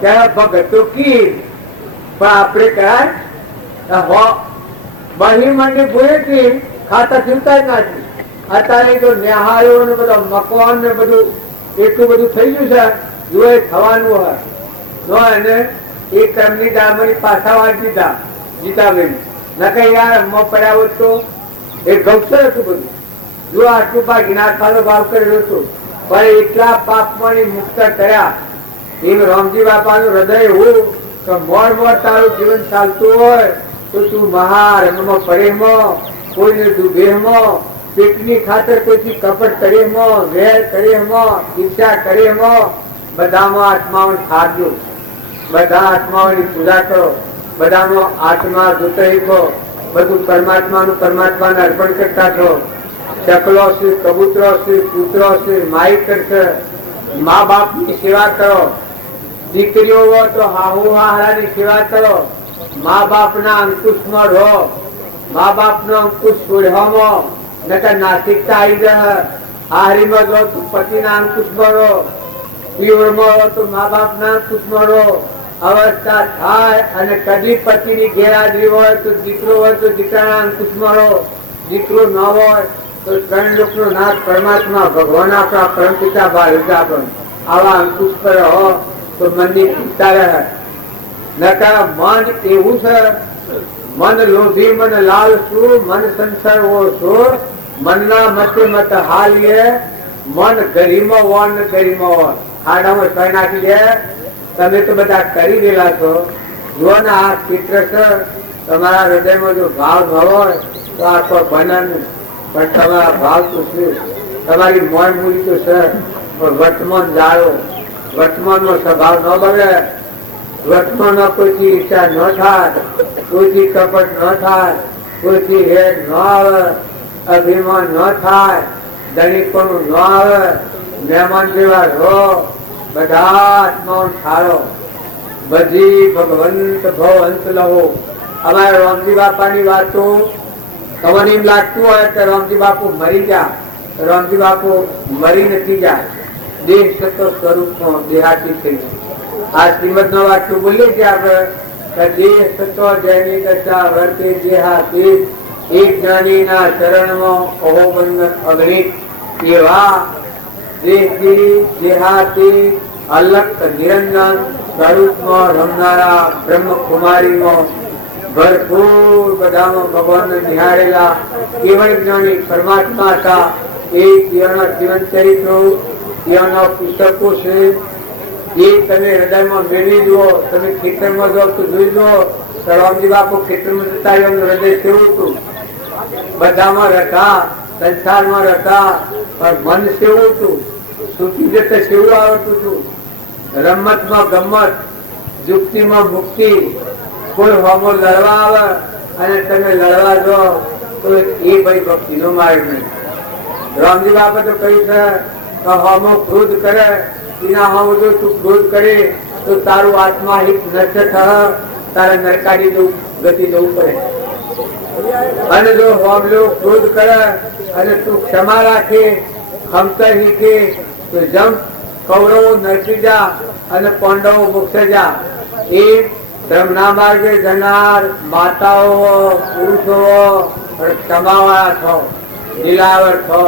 ત્યારે ભગતો કી પણ આપણે કહેવાય બહી મંડી ભૂલેથી ખાતરથી ઉતારી નાખી. અત્યારે જો નેહાળો ને બધા મકાન ને બધું એટલું બધું થઈ ગયું છે. જો એ થવાનું હોય જો એને એ ક્રમની દામની પાછા વાંચી દીધા જીતાબેન નકર યાર પડ્યા હોત તો એ ગૌસર હતું બધું. જો આટલું ભાગ નાખવાનો ભાવ કરેલો હતો પણ એટલા પાપમાં મુક્ત કર્યા. એમ રામજી બાપાનું હૃદય એવું કે મોડ મોડ તારું જીવન ચાલતું હોય તો તું મહારંગમાં પડેમાં, કોઈને દુભેમાં, પેટની ખાતર કોઈથી કપટ કરેમાં, વેર કરેમાં, ઈચ્છા કરેમાં, બધામાં આત્માઓને સાધજો, બધા આત્માઓની પૂજા કરો, બધામાં આત્મા જોતો બધું પરમાત્માને અર્પણ કરતા છો. ચકલો છે, કબૂતરો છે, પુત્રો છે, માઈ કરશે. મા બાપ ની સેવા કરો. દીકરીઓ હોય તો હાહુ હાહરાની સેવા કરો. મા બાપ ના અંકુશ માં રહો. મા બાપ નો અંકુશ છોડવામાં નકર નાસિકતા આવી જાય. હારીમાં રહો તો પતિ ના અંકુશ માં રહો. પીવરમાં રહો તો મા બાપ ના અંકુશ માં રહો. અવસ્થા થાય અને કદી પતિ ની ગેરહાજરી હોય તો દીકરો હોય તો દીકરાના અંકુશ માં રહો. દીકરો ન હોય તો ત્રણ લોક નો નાથ પરમાત્મા ભગવાન આપણા પરમ પિતા ભાઈ આવા અંકુશ પર રહો તો મનની ચિંતા રહે. નકા મન એવું છે, મન લોભી મન લાલ શું, મન સંસાર ઓ શું, મનના મતે મત હાલીએ, મન ગરીમાં વોન ગરીમાં વોન ખાડામાં કઈ નાખી દે. તમે તો બધા કરી દેલા છો. જો ને આ ચિત્ર છે તમારા હૃદયમાં જો ભાવ હોય તો આ કોઈ બને નહીં. પણ તમારા ભાવ તો શું, તમારી મોય મૂડી તો છે. પણ વર્તમાન જાળો, વર્તમાનનો સ્વભાવ ન બગડે, વર્તમાનમાં કોઈથી ઈચ્છા ન થાય, કોઈથી કપટ ન થાય, કોઈથી હેર ન આવે, અભિમાન ન થાય, ધણીપણું ન આવે, મહેમાન જેવા રહો, બધા આત્માઓ ઠારો, બધી ભગવંત ભવ અંત લહો. અમારે રામજી બાપાની વાતો તમને એમ લાગતું હોય કે રામજી બાપુ મરી ગયા, રામજી બાપુ મરી નથી ગયા, દેહ સતો સ્વરૂપમાં દેહાતી થઈ ગયા. આ શ્રીમદ નો વાક્ય બોલીએ છીએ આપણે કે દેહ સતો જેની દશા વર્તે દેહાતી, એક જ્ઞાનીના ચરણમાં અહોબંધન અગણિત. એવા દેહથી દેહાતી અલગ નિરંજન સ્વરૂપમાં રમનારા બ્રહ્મકુમારીમાં ભરપૂર બધામાં ભગવાનને નિહાળેલા કેવળ જ્ઞાની પરમાત્મા હતા. એ તેઓના જીવન ચરિત્રો, તેઓના પુસ્તકો છે, એ તમે હૃદયમાં મેળવી જુઓ. તમે ખેતરમાં જાઓ તો જોઈ જુઓ, રામજી બાપુ ખેતરમાં જતા એમનું હૃદય કેવું હતું, બધામાં રહેતા, સંસારમાં રહેતા, પણ મન કેવું હતું, સુખી જતે કેવું આવતું હતું, રમતમાં ગમત, યુક્તિમાં મુક્તિ. કોઈ હોમો લડવા આવે અને તમે લડવા જો તો એ ભાઈ ભક્તિ નો માર્ગ નહીં. રામજી બાપા તો કહ્યું છે કે હોમો ક્રોધ કરે, એના હોમો જો તું ક્રોધ કરે તો તારું આત્મા હિત નષ્ટ થશે, તારે નરકારી જવું, ગતિ જવું પડે. અને જો હોમલો ક્રોધ કરે અને તું ક્ષમા રાખે, ખમતા શીખે તો જમ કૌરવો નરકી જા અને પાંડવો મોક્ષે જા. એ ધર્મના માર્ગે જનાર માતાઓ, પુરુષો ક્ષમાવાળા છો, દિલાવર છો,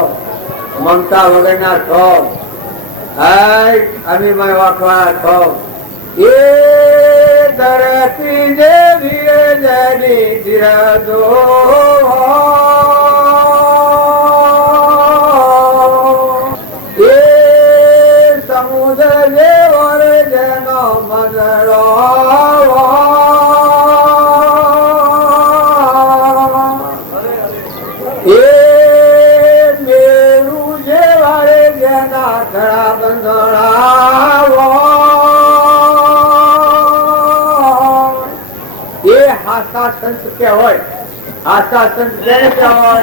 મમતા વગરના છો, અમીમય વાકવાળા છો. એ ધરતી જેવી જની ધીરજો, એ સમુદ્ર જેવો જેનો મનરો, સંત કે હોય, આશા સંત હોય,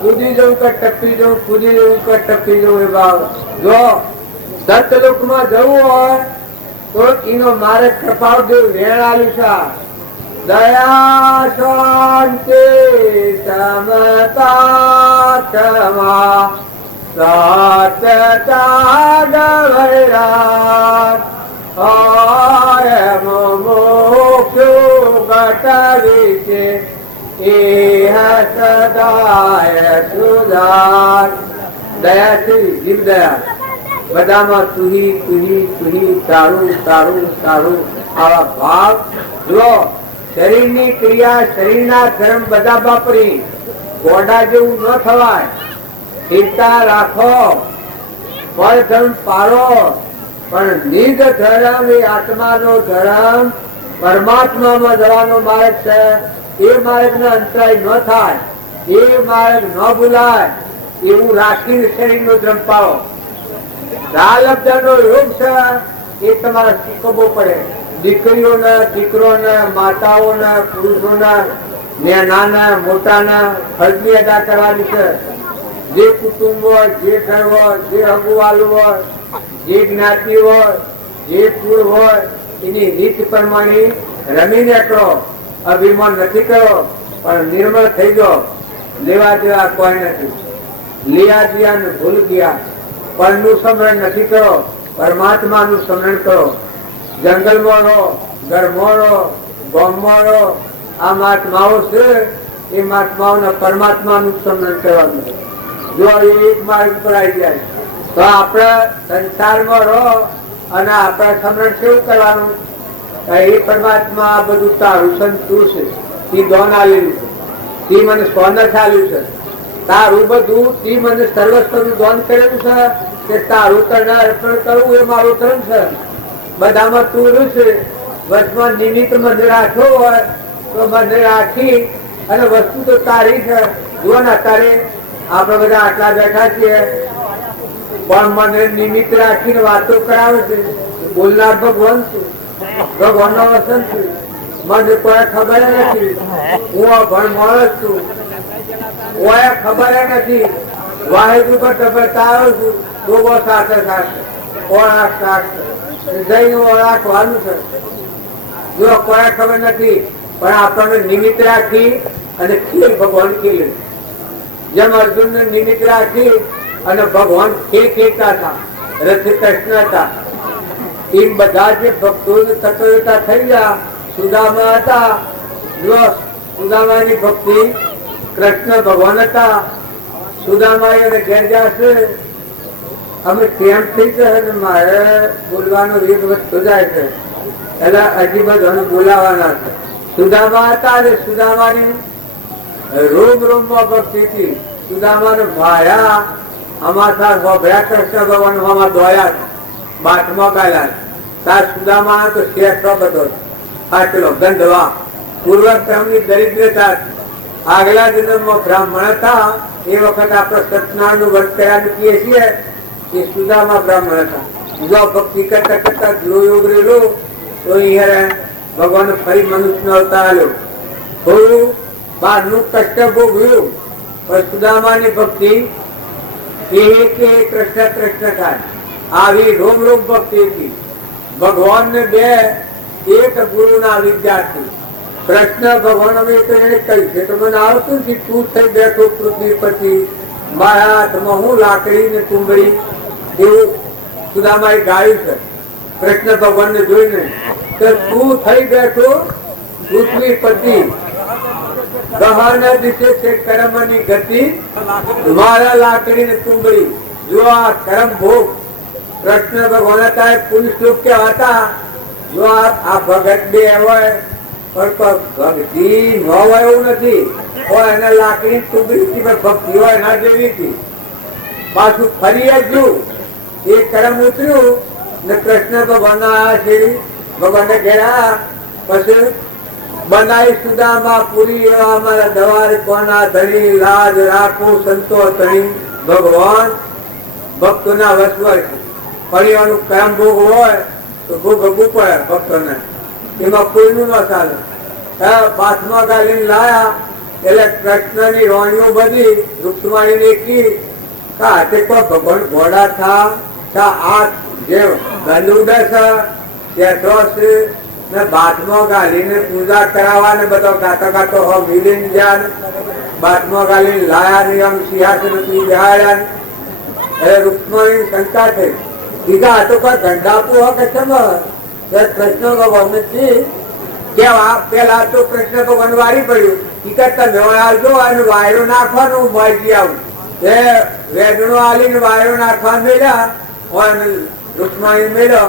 કૂદી જવું કે ટપી જવું, કૂદી જવું કે ટપી જવું. એ ભાવ જો સતલોક માં જવું હોય તો એનો મારે કૃપાળ દેવ વેણાલી છે. દયા શાંતિ સમતા ક્ષમા સત્યતા ગવૈરાગ મોક્ષ ગટવી છે એ સદાય સુધાર. દયાથી જીવ દયા, બધામાં તુહી તુહી તુહી, તારું તારું તારું, આવા ભાવ જો. શરીરની ક્રિયા, શરીરના ધર્મ બધા વાપરી ગોડા જેવું ન થવાય. ચિંતા રાખો, ફળ ધર્મ પાળો, પણ નિજ ધર્મ એ આત્માનો ધર્મ, પરમાત્મામાં જવાનો માર્ગ છે. એ માર્ગ ને અંતરાય ન થાય, એ માર્ગ ન ભૂલાય એવું રાખીને શરીરનો ધર્મ પાળો. રાલબ્ધનો યોગ છે એ તમારે શીખવવો પડે. દીકરીઓને, દીકરોને, માતાઓને, પુરુષોને, નાના મોટાના ફરજી અદા કરવાની છે. જે કુટુંબ હોય, જે ઘર હોય, જે અગુવાલું હોય, જે જ્ઞાતિ હોય, જે કુળ હોય, એની રીત પ્રમાણે રમીને કરો. અભિમાન નથી કરો, પણ નિર્મળ થઈ જાઓ. લેવા દેવા કોઈ નથી, લિયા દિયા ને ભૂલ ગયા. પરનું સ્મરણ નથી કરો, પરમાત્માનું સ્મરણ કરો. જંગલમાં રહો, ઘરમાં રહો, ગામમાં રહો, આ મહાત્માઓ છે, એ મહાત્માઓના પરમાત્માનું સ્મરણ કરવાનું. જો એક માર્ગ પર આવી જાય તો આપણે સંસારમાં રહો અને આપણે સ્મરણ કેવું કરવાનું? એ પરમાત્મા આ બધું તારું સંતું છે, તે દોન આલેલું છે, તે મને સોનસ આલ્યું છે, તારું બધું તે મને સર્વસ્વનું દોન કરેલું છે કે તારું તને અર્પણ કરવું એ મારું ધર્મ છે. બધામાં તું છે. વચમાં નિમિત્ત મને રાખ્યો હોય તો મને રાખી અને વસ્તુ તો તારી છે. જુઓ ને અત્યારે આપણે બધા આટલા બેઠા છીએ, પણ મને નિમિત્ત રાખીને વાતો કરાવે છે. બોલનાર ભગવાન છું, ભગવાનનો વસન છું. મને કોઈ ખબર નથી. હું અભણ માણસ છું, કોઈ ખબર નથી. વાહેગુરુ પર બતાવું છું. લોકો સાથે સાથે ઓળખ રાખશે, જઈને ઓળખવાનું છે. જો કોઈ ખબર નથી, પણ આપણને નિમિત્ત રાખી અને ખેલ ભગવાન ખેલે. જેમ અર્જુન ને નિમિત્ત રાખી અને ભગવાન ખેલ ખેલતા હતા, રથી કૃષ્ણ હતા. એ બધા જે ભક્તો તત્વતા થઈ ગયા. સુદામા હતા, જો સુદામાની ભક્તિ કૃષ્ણ ભગવાન હતા. સુદામા એને ઘેર જશે, અમે કેમ થઈ છે, મારે બોલવાનો રીત વધતો જાય છે, એટલે હજી બધાને બોલાવાના છે. સુદામા હતા અને સુદામાની રોમ રોમ માં ભક્તિ હતી. સુદામાને ભાયા અમારા ભયા કૃષ્ણ ભગવાન આમાં દોયા બાટમાં ગાલ્યા. તાર સુદામા તો શેઠો બધો સાચલો ગંધવા પૂર્વક્રમની દરિદ્રતા. આગલા જન્મમાં બ્રાહ્મણ હતા. એ વખત આપણે સત્યનારાયણ નું વ્રત કર્યા મૂકીએ છીએ. એ સુદામા બ્રાહ્મણ હતા. જો ભક્તિ કરતા કરતા યોગ રેલો તો અહીંયા ભગવાન ફરી મનુષ્ય અવતાર આવ્યો. થોડું બહારનું કષ્ટ ભોગવ્યું, પણ સુદામાની ભક્તિ એ કૃષ્ણ કૃષ્ણ થાય. આવી રોમ રોમ ભક્તિ હતી. ભગવાન ને બે એક ગુરુ ના વિદ્યાર્થી. કૃષ્ણ ભગવાન અમે એને કહ્યું છે તો મને આવતું નથી. તું થઈ બેઠો પૃથ્વી પછી, મારા હાથમાં હું લાકડી ને ચુંબડી, એવું સુદામાએ ગાયું છે કૃષ્ણ ભગવાન ને જોઈને. તો તું થઈ બેઠો પૃથ્વી પછી, બહારના દિશે છે કર્મની ગતિ, મારા લાકડી ને ચુંબડી. જો આ કર્મ ભોગ કૃષ્ણ ભગવાન હતા, પુરુષ લોક કેવા હતા. જો આ ભગત બે હોય પણ ભક્તિ ન હોય એવું નથી. હોય એને લાકડી ચુંબડી ભક્તિ હોય એના જેવી હતી. પાછું ફરી ગયું, એ કર્મ ઉતર્યું ને કૃષ્ણ ભગવાન ભગવાન ગયા. પછી બનાવી સુદામા પૂરી એવા અમારા દવાર કોના ધણી, લાજ રાખો સંતો ધણી. ભગવાન ભક્તોના વસવાય છે. ફળીવાનું કામ ભોગ હોય તો ભોગવવું પડે ભક્તોને, એમાં કોઈનું ન ચાલે. પાથમાં ગાલીને લાયા એટલે કૃષ્ણની રોણીઓ બધી રૂક્ષ્માણીને કી હાથે કોઈ ભગવાન ઘોડા થા આ જે ગંદુડે છે છે ને બાથમાં ગાલીને પૂજા કરાવવા ને બધો ગાતો ગાતો હો મિલીને જ્યાં બાથમાં ગાલીને લાયા ને આમ સિંહાસન બેહાડ્યા. એટલે રૂક્ષ્માણી શંકા થઈ. બીજા તો કોઈ ગંડાપુ હો કે કૃષ્ણ ભગવાન કેવા પેલા તો કૃષ્ણ ભગવાન વારી પડ્યું. આવજો અને વાયરો નાખવાનું ભાઈજી આવું એ વેદનો આલીને વાયરો નાખવા મેળ્યા રૂક્ષ્માણી મેળ્યો.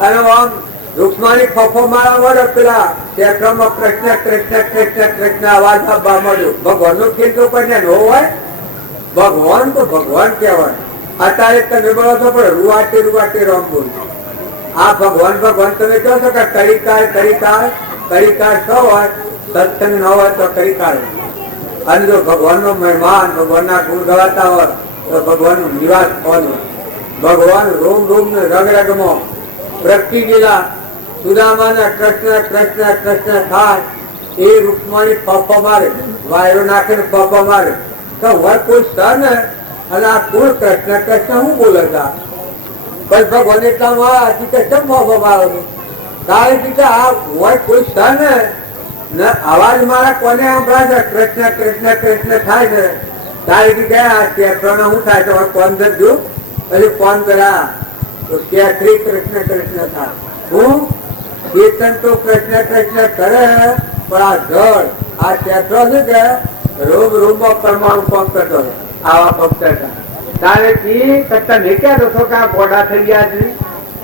અને આમ રૂક્ષ્માણી ફફો મારા વડે પેલા ક્ષેત્રમાં કૃષ્ણ કૃષ્ણ કૃષ્ણ કૃષ્ણ અવાજ આપવા મળ્યો. ભગવાન નો ખેલ તો કોઈ ન હોય. ભગવાન તો ભગવાન કહેવાય. અત્યારે તમે બોલો છો પણ રૂવાટે રૂવાટે રામ બોલ. આ ભગવાન ભગવાન તમે કહો છો કે કરિકાર કરિકાર કરિકાર શું હોય? સત્સંગ ન હોય તો કરિકાર. અને જો ભગવાન નો મહેમાન ભગવાન ના ગુણ ગવાતા હોય તો ભગવાન નું નિવાસ કોનો. ભગવાન રોમ રોમ ને રગ રગમાં પ્રગટી ગયેલા. સુદામા કૃષ્ણ કૃષ્ણ કૃષ્ણ થાય એ રૂપમાની ફફા મારે, વાયરો નાખીને ફફા મારે તો હોય કોઈ સર ને. અને આ કોણ કૃષ્ણ કૃષ્ણ હું બોલે છે? બસ ભગવાન એટલામાં કેમ ફફા મારો? કારણ કે આ હોય કોઈ સર ને અવાજ મારા કોને સાંભળાય છે? કૃષ્ણ કૃષ્ણ કૃષ્ણ થાય છે. તારી ગયા શેઠોને શું થાય છે? કોણ કરજો એટલે કોણ કર્યા તો શેઠરી કૃષ્ણ કૃષ્ણ થાય. હું ચેતન તો કૃષ્ણ કૃષ્ણ કરે પણ આ જળ આ શેઠો છે કે રોમ રોમમાં પરમાણુ કોણ કરતો આવા ભક્ત હતા. તારે કરતા નીકળ્યા તો કે આ ઘોડા થઈ ગયા છે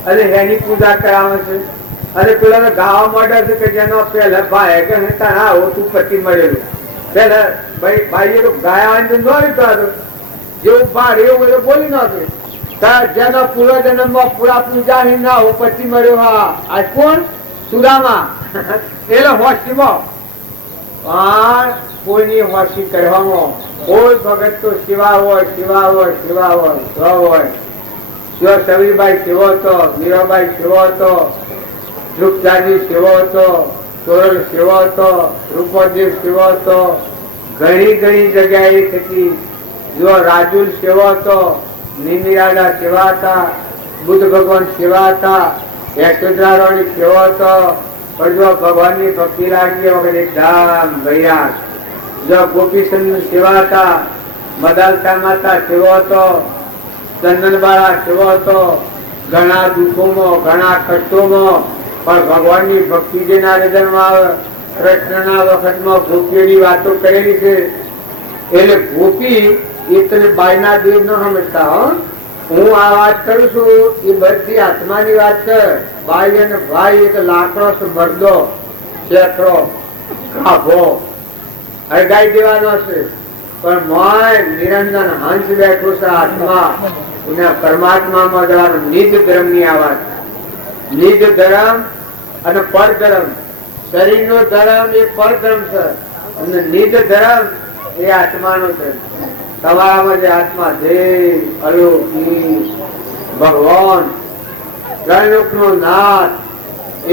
અને એની પૂજા કરાવે છે. અને પેલા ગાવા માંડે છે કે જેનો પેલા ભાઈ કે હા ઓછું પતિ મળેલું પેલા ભાઈ તો ગાયા જેવું બાર એવું બધું બોલી નાખ્યું. જેનો પૂરો જન્મમાં પૂરા પૂજા ના હો પતિ મળ્યો. હા આ કોણ? સુદામા. એટલે હોશીમાં પણ કોઈની હોશી કરવામાં કોઈ ભગત તો શિવા હોય શિવા હોય શિવા હોય હોય જો સવીરબાઈ કેવો હતો, મીરાબાઈ કેવો હતો, ધ્રુપદાજી કેવો હતો, સોરલ કેવો હતો, રૂપોદેવ કેવો હતો, ઘણી ઘણી જગ્યાએ થતી. જો રાજુલ કેવો હતો, નિમિરાડા કેવા હતા, બુદ્ધ ભગવાન કેવા હતા, યશોધરાણી કેવો હતો. પણ જો ભગવાનની ભક્તિ રાખી વગર એકદમ ભૈયા. જો ગોપીચંદ કેવા હતા, મદાલતા માતા કેવો હતો, ચંદનબાળા કેવો હતો. ઘણા દુઃખોમાં, ઘણા કષ્ટોમાં પણ ભગવાનની ભક્તિ જેના હૃદયમાં આવે. કૃષ્ણના વખતમાં ગોપીઓની વાતો કરેલી છે. એટલે ગોપી એ તને બાયના દેવ ન સમજતા હો. હું આ વાત કરું છું એ બધી આત્માની વાત છે. બાઈ અને ભાઈ એક લાકડો છે, મરદો, શેખરો, ગાભો હરગાઈ દેવાનો છે. પણ મોય નિરંજન હંસ બેઠો છે આત્મા. એના પરમાત્મામાં જવાનું નિજ ધર્મ ની આ વાત. નિજ ધર્મ અને પરધર્મ. શરીરનો ધર્મ એ પરધર્મ છે અને નિજ ધર્મ એ આત્માનો ધર્મ. તમારામાં જે આત્મા દેવ, અલૌકિક, ભગવાન, ત્રણલોકનો નાથ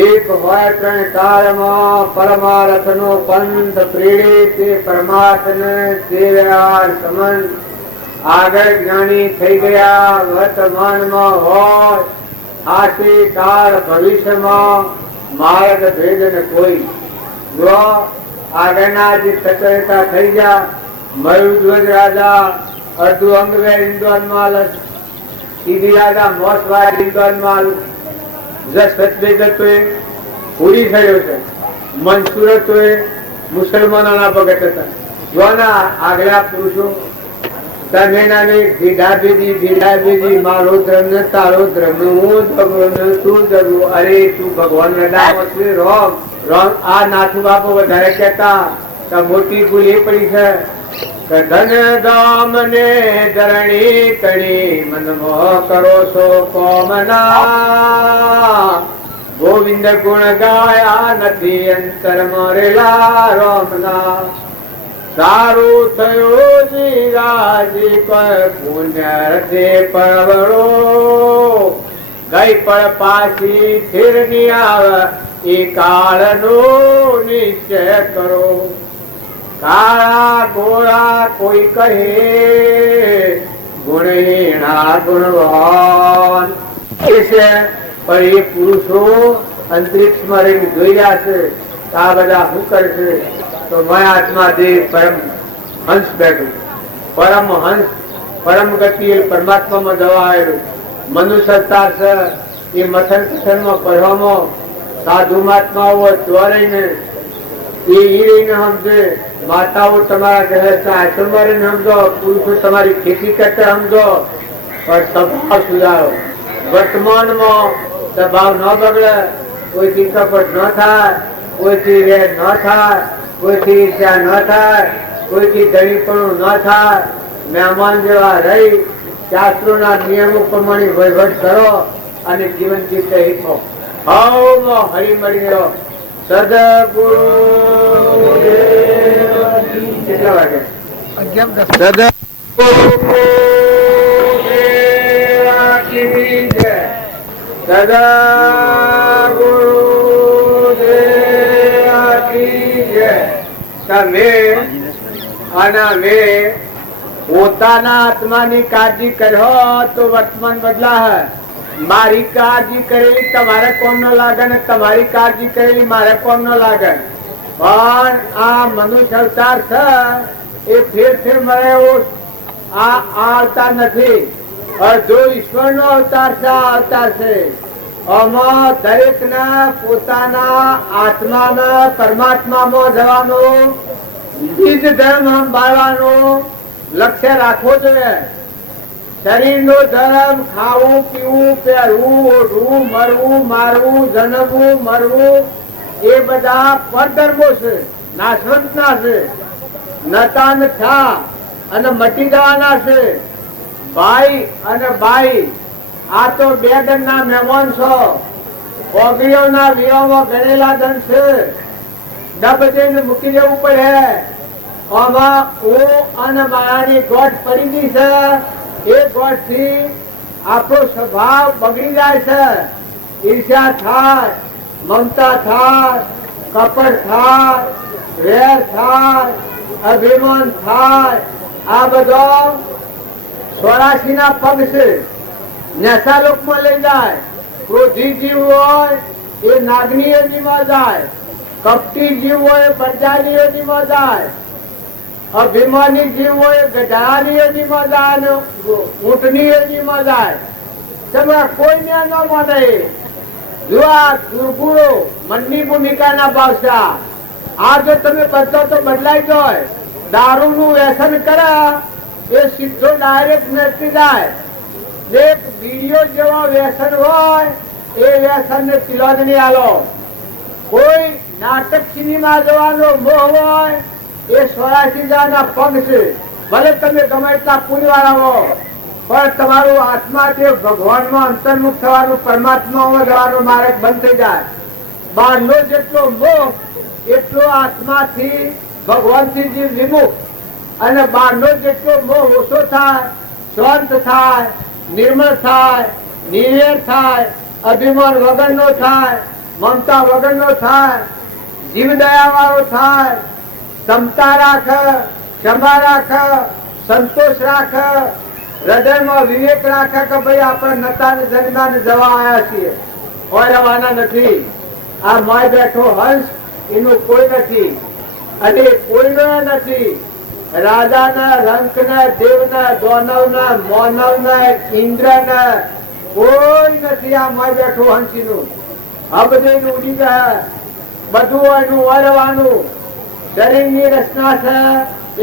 એક હોય, ત્રણ કાળમાં પરમાર્થનો પંથ પ્રેરે તે પરમાર્થને તે વ્યવહાર સમન. આગળ જ્ઞાની થઈ ગયા, વર્તમાનમાં હોય, આથી કાળ ભવિષ્યમાં માર્ગ ભેદ ને કોઈ. જો આગળના જે સચેતા થઈ ગયા, મયુરધ્વજ રાજા અડધું અંગવેર ઇન્દ્રવાન સીધી રાજા મોસવાર ઇન્દ્રવાન પૂરી થયો છે. મંસુરતોએ મુસલમાનોના ભગત હતા. જોના આગલા પુરુષો તમે ભીડા મારો ધર્મ ને તારો ધર્મ, હું જગો ને તું જગો. અરે તું ભગવાન રોમ રોમ. આ નાથુ બાપુ વધારે કહેતા મોટી ભૂલ એ પડી છે. ધન દામ ને ધરણી તણી મનમાં કરો છો કોમના. ગોવિંદ ગુણ ગાયા નથી અંતર મરેલા રોમના. સારું થયું જીરાજી પર પુણ્ય તે પરવડો. ગઈ પણ પાછી ફેર ની આવે એ કાળ નો નિશ્ચય કરો. કાળા ગોળા કોઈ કહે, ગુણહીણા ગુણવાન. પણ એ પુરુષો અંતરિક્ષમાં રહીને જોઈ રહ્યા છે આ બધા શું કરશે. તો મેં આત્મા દેવ પરમ હંસ બેઠું. પરમ હંસ પરમ ગતિ પરમાત્મામાં જવા આવેલું. મનુષ્ય અવતાર છે એ મથન કથનમાં પઢવામાં સાધુ મહાત્માઓ ચોરીને એ રહીને સમજે. માતાઓ તમારા ઘરે આશ્રમમાં રહીને સમજો, પુરુષો તમારી ખેતી કરતા સમજો. પણ સ્વભાવ સુધારો. વર્તમાનમાં સ્વભાવ ન બગડે, કોઈથી કપટ ન થાય, કોઈથી વેર ન થાય, કોઈથી ઈર્ષ્યા ન થાય, કોઈથી દળીપણું ન થાય. મહેમાન જેવા રહી શાસ્ત્રોના નિયમો પ્રમાણે વહીવટ કરો અને જીવન જીવતે હિતો. હવ હરી મળ્યો સદગુરુ. કેટલા વાગે? પોતાના આત્માની કાળજી કરો તો વર્તમાન બદલા. મારી કાળજી કરેલી તમારે કોમ ન લાગે ને તમારી કાળજી કરેલી મારે કોમ ન લાગે. પણ આ મનુષ્ય અવતાર છે એ ફેર મળે એવું આ અવતાર નથી. અડધો ઈશ્વર નો અવતાર છે. આ અવતાર છે આમાં દરેક ના પોતાના આત્મામાં પરમાત્મામાં જવાનું, નિજ ધર્મ સંભાળવાનું લક્ષ્ય રાખવો જોઈએ. શરીર નો ધર્મ ખાવું, પીવું, પહેરવું, ઓઢવું, મરવું, મારવું, જન્મવું, મરવું એ બધા પરધર્મો છે, નાશવંત ના છે, નતા થયા અને મટી જવાના છે. ભાઈ અને બાઈ આ તો બે દન ના મહેમાન છો. ઓગળીઓના વિવાહમાં ગણેલા દન છે. ડબ જઈને મૂકી દેવું પડે. આમાં ઓ અને માયાની ગોઠ પડી ગઈ છે. એ ગોઠ થી આપણો સ્વભાવ બગડી જાય છે. ઈર્ષ્યા થાય, મમતા થાય, કપટ થાય, વેર થાય, અભિમાન થાય. આ બધો 84 ના પગ છે. નેસા લોકમાં લઈ જાય. ક્રોધી જીવ હોય એ નાગની યોનીમાં જાય. કપટી જીવ હોય બરજાની યોનીમાં જાય. અભિમાની જીવ હોય ગધાની યોનીમાં જાય અને ઊંટની યોનીમાં જાય. તમે કોઈને ન માને. જો આ દુર્ગુણો મનની ભૂમિકાના બાદશાહ. આ જો તમે બદલો તો બદલાઈ જાય. દારૂનું વ્યસન કરે એ સીધો ડાયરેક્ટ મેળવી જાય. એક વિડીયો જેવો વ્યસન હોય એ વ્યસન ને તિલોદ નહીં આલો. કોઈ નાટક સિનેમા જોવાનો મોહ હોય એ 84 ના પગ છે. ભલે તમે ગમે એટલા પુણ્યવાળા હો, પણ તમારું આત્મા તે ભગવાનમાં અંતર્મુખ થવાનું, પરમાત્મામાં જવાનો માર્ગ બંધ થઈ જાય. બહારનો જેટલો મોહ એટલો આત્માથી ભગવાનથી જીવ વિમુખ. અને બહારનો જેટલો મોહ ઓછો થાય, શાંત થાય, નિર્મળ થાય, નિર્વેર થાય, અભિમાન વગરનો થાય, મમતા વગરનો થાય, જીવદયા વાળો થાય, ક્ષમતા રાખ, ક્ષમા રાખ, સંતોષ રાખ, હૃદયમાં વિવેક રાખ કે ભાઈ આપણે નતા જન્માને જવા આવ્યા છીએ, કોઈ રવાના નથી. આ મોય બેઠો હંસ એનું કોઈ નથી અને કોઈનો નથી. રાજાના, રંકના, દેવના, દોનવના, મોનવના, ઇન્દ્રના કોઈ નથી. આ મોય બેઠો હંસીનું આ બધું ઉડી ગયા. બધું એનું વરવાનું શરીરની રચના છે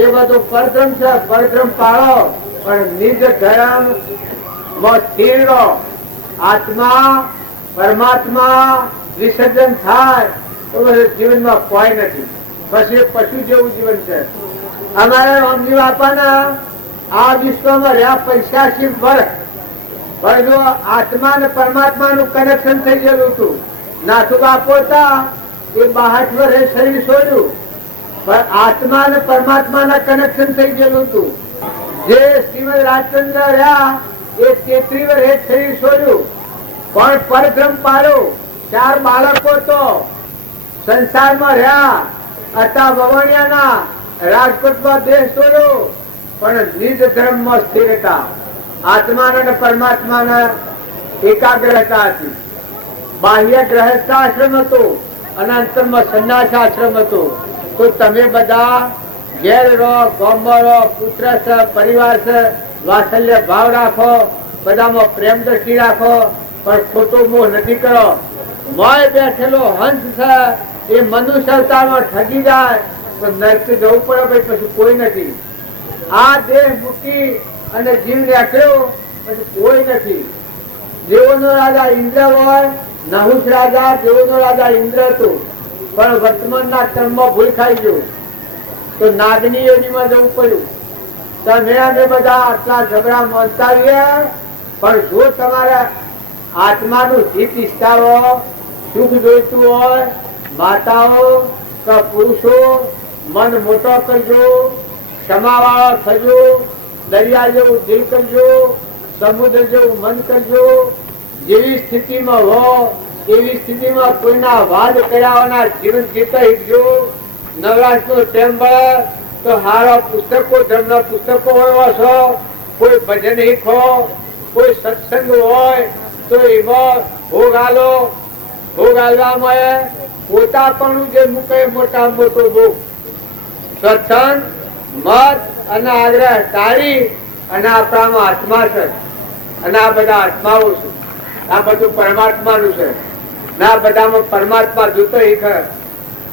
એ બધું પરધ્રમ છે. પરધ્રમ પાળો પણ નિજ ધર્મ માં સ્થિર રહો. આત્મા પરમાત્મા વિસર્જન થાય તો જીવનમાં કોઈ નથી. પછી પશુ જેવું જીવન છે. અમારા રામજી બાપાના આ વિશ્વમાં રહ્યા 85 વર્ષ, પણ જો આત્મા અને પરમાત્માનું કનેક્શન થઈ ગયેલું હતું. નાથુ બાપો હતા એ 62 વર્ષે શરીર છોડ્યું, પણ આત્મા અને પરમાત્માના કનેક્શન થઈ ગયેલું હતું. જે શ્રીમદ રાજચંદ્ર રહ્યા એ 33 વર્ષે શરીર છોડ્યું, પણ પરધ્રમ પાડ્યો. 4 બાળકો તો સંસારમાં રહ્યા હતા. વવણિયાના રાજકોટમાં દેશ છોડ્યો, પણ નિજ ધર્મમાં સ્થિર હતા. આત્માના અને પરમાત્માના એકાગ્રતા હતી. બાહ્ય ગ્રહસ્થાશ્રમ હતો અને અંતરમાં સંન્યાસ આશ્રમ હતો. તો તમે બધા ઘેર રહો, ગામમાં રહો, પુત્ર છે, પરિવાર છે, વાત્સલ્ય ભાવ રાખો, બધામાં પ્રેમ દ્રષ્ટિ રાખો, પણ ખોટો મોહ નથી કરો. મોય બેઠેલો હંસ છે એ મનુષ્ય અવતારમાં ઠગી જાય તો નરક જવું પડે. ભાઈ પછી કોઈ નથી. આ દેહ મૂકી અને જીવ નીકળ્યો પછી કોઈ નથી. દેવોનો રાજા ઇન્દ્ર હોય, નહુષ રાજા દેવોનો રાજા ઇન્દ્ર હતો, પણ વર્તમાનના કર્મમાં ભૂલ ખાઈ ગયો તો નાગની યોનીમાં જવું પડ્યું. તમે અમે બધા આટલા ઝઘડા મંતાવીએ, પણ જો તમારે આત્માનું હિત ઈચ્છતા હોય, સુખ જોઈતું હોય, માતાઓ કે પુરુષો મન મોટો કરજો, ક્ષમાવાળા થજો, દરિયા જેવું દિલ કરજો, સમુદ્ર જેવું મન કરજો. જેવી સ્થિતિમાં હો એવી સ્થિતિમાં કોઈના વાદ કર્યાઓના જીવન જીતા શીખજો. નવરાશનો ટેમ મળે તો સારા પુસ્તકો, ધર્મના પુસ્તકો વાંચો, કોઈ ભજન શીખો, કોઈ સત્સંગ હોય તો એમાં ભોગ આલો. ભોગ આલવામાં પોતાપણું જે મૂકે મોટા મોટો ભોગ. સત્સંગ, મત અને આગ્રહ ટાળી અને આપણામાં આત્મા છે અને આ બધા આત્માઓ છે. આ બધું પરમાત્માનું છે. ના બધામાં પરમાત્મા જૂતો શીખે.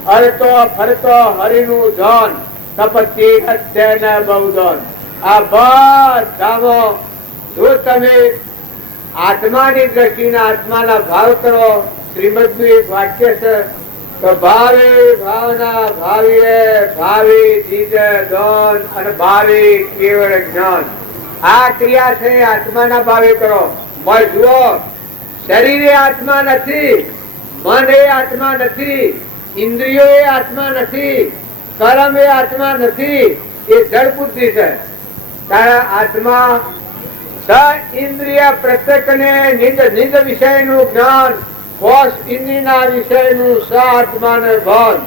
હરતો ફરતો હરિનું ધન તપતી અત્યને બહુ ધન. આ બધામાં જો તમે આત્માની દ્રષ્ટિને આત્માના ભાવ કરો. શ્રીમદનું એક વાક્ય છે તો ભાવે ભાવના ભાવીએ ભાવી જીજ ધન અને ભાવી કેવળ જ્ઞાન. આ ક્રિયા છે આત્માના ભાવે કરો. જુઓ, શરીર એ આત્મા નથી, મન એ આત્મા નથી, ઇન્દ્રિયો એ આત્મા નથી, કર્મ એ આત્મા નથી. એ જળ બુદ્ધિ છે. તારા આત્મા સ ઇન્દ્રિય પ્રત્યેકને નિજ નિજ વિષયનું જ્ઞાન, કોષ ઇન્દ્રિયના વિષયનું સ આત્માને ભાન.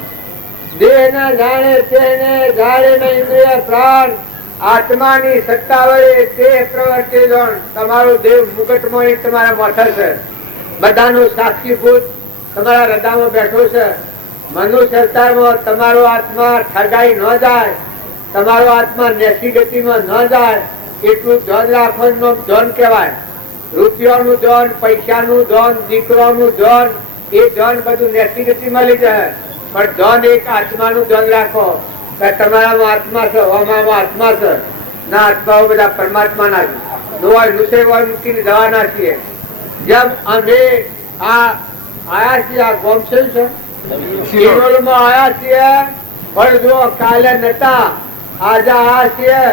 દેહને જાણે તેને જાણે ને ઇન્દ્રિય પ્રાણ, આત્માની સત્તા વડે તે પ્રવર્તે જણ. તમારો દેવ મુગટમાં તમારા માથા છે, બધાનું સાક્ષીભૂત તમારા હૃદયમાં બેઠો છે. મનુષ્ય અવતારમાં તમારો આત્મા ઠગાઈ ન જાય, તમારો આત્મા નેસી ગતિમાં ન જાય એટલું ધન રાખવાનું ધન કહેવાય. રૂપિયાનું ધન, પૈસાનું ધન, દીકરાનું ધન, એ ધન બધું નેસી ગતિમાં લઈ જાય. પણ ધન એક આત્માનું ધન રાખો કે તમારામાં આત્મા છે, અમારામાં આત્મા છે. ના આત્માઓ બધા પરમાત્માના છે. નોય નુસે હોય મૂકીને જવાના છીએ. જેમ અમે આયા છીએ, આ ગોમસેલ છે શિરોલમાં આયા છીએ, પણ જો કાલે નતા આજે આયા છીએ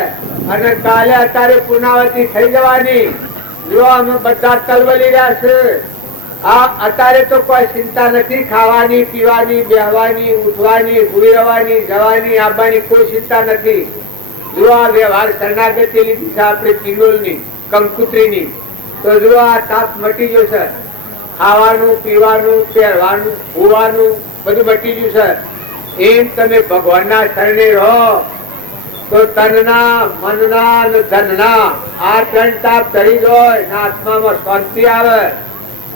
અને કાલે અત્યારે પુનાવતી થઈ જવાની. જો અમે બધા તલવલી રહ્યા છે. આ અત્યારે તો કોઈ ચિંતા નથી, ખાવાની, પીવાની, બેહવાની, ઉઠવાની, ભૂલી રહેવાની, જવાની, આવવાની કોઈ ચિંતા નથી. જો આ વ્યવહાર શરણાગતિ લીધી છે આપણે ચિંગોલની, કંકુત્રીની, તો જો આ તાપ મટી ગયો છે. ખાવાનું, પીવાનું, પહેરવાનું, હોવાનું બધું મટી ગયું છે. એમ તમે ભગવાનના શરણે રહો તો તનના, મનના અને ધનના આ ત્રણ તાપ કરી દો, આત્મામાં શાંતિ આવે.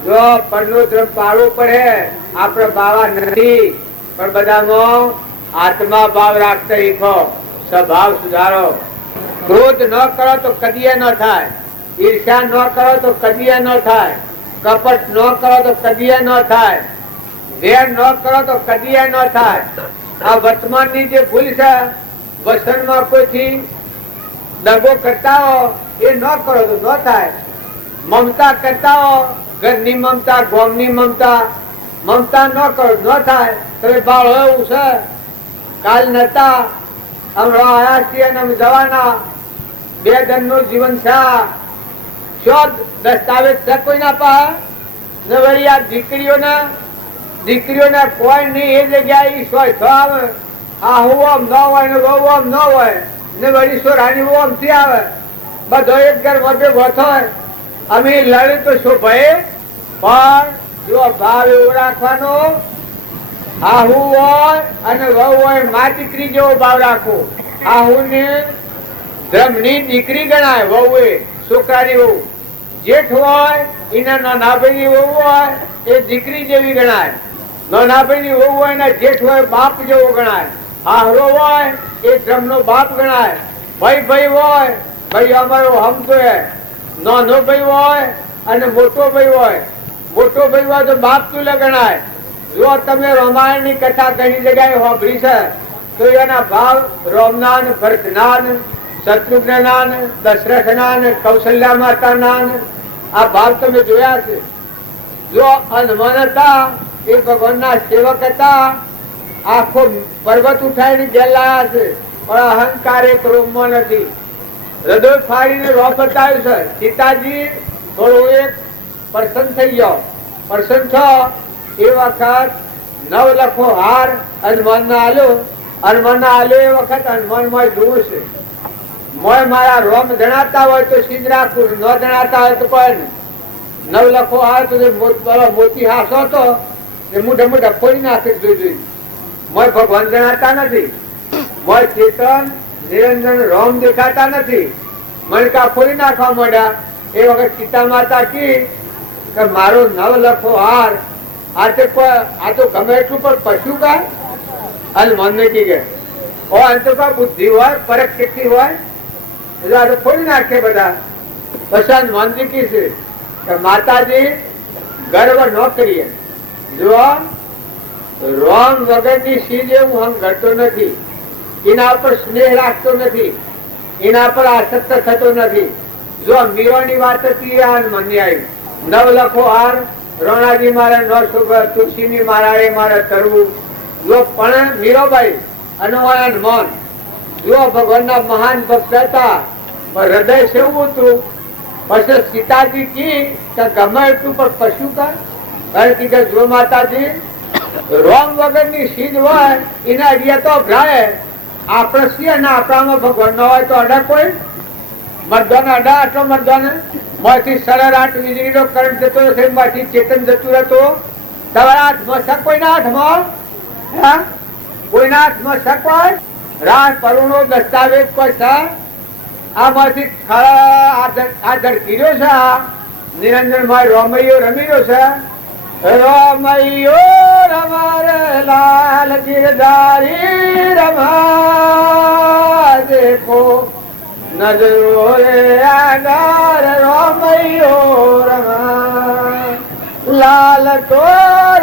જો પરનો ધર્મ પાળવો પડે, આપણે બાવા નથી, પણ બધામાં આત્મા ભાવ રાખતા શીખો, સ્વભાવ સુધારો. ક્રોધ ન કરો તો કદીએ ન થાય, ઈર્ષ્યા ન કરો તો કદીએ ન થાય, કપટ ન કરો તો કદીએ ન થાય, વેર ન કરો તો કદીએ ન થાય. આ વર્તમાનની જે ભૂલ છે, વસનમાં કોઈથી દગો કરતા હો એ ન કરો તો ન થાય. મમતા કરતા હો, ઘરની મમતા, ગામની મમતા, મમતા ન કરો ન થાય. તમે બાળ એવું છે, કાલ નતા હમણાં આયા છીએ અને અમે જવાના. બે જણનું જીવન છે, શું દસ્તાવેજ છે કોઈના પાસે? ને વળી આ દીકરીઓને કોઈ નહીં એ જગ્યાએ ઈશ્વર છ આવે. આ હું આમ ન હોય ને બહુ આમ ન હોય ને વળી શું રાણી બહુ આમથી આવે. બધો એક ઘર વગર વથો. અમે લડી તો શું ભાઈ, પણ જો ભાવ એવો રાખવાનો, આહુ હોય અને વહુ હોય, મા દીકરી જેવો ભાવ રાખો. આહુ ને ધર્મની દીકરી ગણાય, વહુ એ છોકરાની વહુ. જેઠ હોય એના નાનાભાઈની વહુ હોય એ દીકરી જેવી ગણાય. નાનાભાઈની વહુ હોય ને જેઠ હોય બાપ જેવો ગણાય. હાહરો હોય એ ધર્મનો બાપ ગણાય. ભાઈ હોય, ભાઈ અમારો હમ તો નાનો ભાઈ હોય અને મોટો ભાઈ હોય, મોટો ભાઈ હોય તો બાપ તુલે ગણાય. જો તમે રામાયણ ની કથા ઘણી જગ્યાએ સાંભળી છે તો એના ભાવ રામના, ભરતના, શત્રુઘ્નના, દશરથના, કૌશલ્યા માતાના આ ભાવ તમે જોયા છે. જો હનુમાન હતા એ ભગવાનના સેવક હતા, આખો પર્વત ઉઠાવીને ગયેલા છે, પણ અહંકાર એક રોમમાં નથી. હૃદય ફાડીને રોમ બતાવ્યું છે. સીતાજી થોડો એક પ્રસન્ન થઈ ગયો. પ્રસન્ન થયો એ વખત 9 લખો હાર હનુમાનના આલ્યો. હનુમાનના આલ્યો એ વખત હનુમાન મોય જોવું છે. મોય મારા રોમ જણાતા હોય તો સીધ રાખવું, ન જણાતા હોય તો કોઈ નહીં. 9 લખો હાર તો મોતી હાસો હતો એ મોઢા ફોડી નાખે જોઈ. મોય ભગવાન જણાતા નથી, મોય ચેતન નિરંજન રોમ દેખાતા નથી. મણકા ફોડી નાખવા માંડ્યા. એ વખત સીતા માતા કી કે મારો 9 લખો હાર આ તો ગમે એટલું પણ પશુ કા અને મન કી કે તો બુદ્ધિ હોય, પરખ કેટલી હોય એટલે આ તો ફોડી નાખે બધા. પછી મનજી કી છે કે માતાજી ગર્વ ન કરીએ. જો રોમ વગરની ચીજ હું હમ ઘટતો નથી, એના પર સ્નેહ રાખતો નથી, એના પર આસક્ત થતો નથી. જો મીરાની વાત હતી આ મને આવી 9 લખો હાર રોણાજી મારે ન શોભે, તુલસીની મારાએ મારે તરવું. જો પણ મીરાબાઈ અનવાયન મન જો ભગવાનના મહાન ભક્ત હતા, પણ હૃદય સેવું હતું. પછી સીતાજી કી ગમે એટલું પણ પશુ કર કારણ કે જો માતાજી રોમ વગરની ચીજ હોય એના અડિયા તો ભરાય. આપણે છીએ ને આપણામાં ભગવાન ન હોય તો અડક હોય. મરદાનો અડા આટલો મરદાને માંથી સરેરાટ વીજળીનો કરંટ જતો હશે, માંથી ચેતન જતું રહેતો. તમારા હાથમાં શક, કોઈના હાથમાં કોઈના હાથમાં શક હોય? રાજ પરુનો દસ્તાવેજ કોઈ છે? આમાંથી આ ધડકી રહ્યો છે, આ નિરંજનભાઈ રોમૈયો રમી રહ્યો છે. રોમૈયો રમારે લાલ ગિરધારી રમા દેખો નજરો રે આગાર રોમૈયો રમા લાલ તો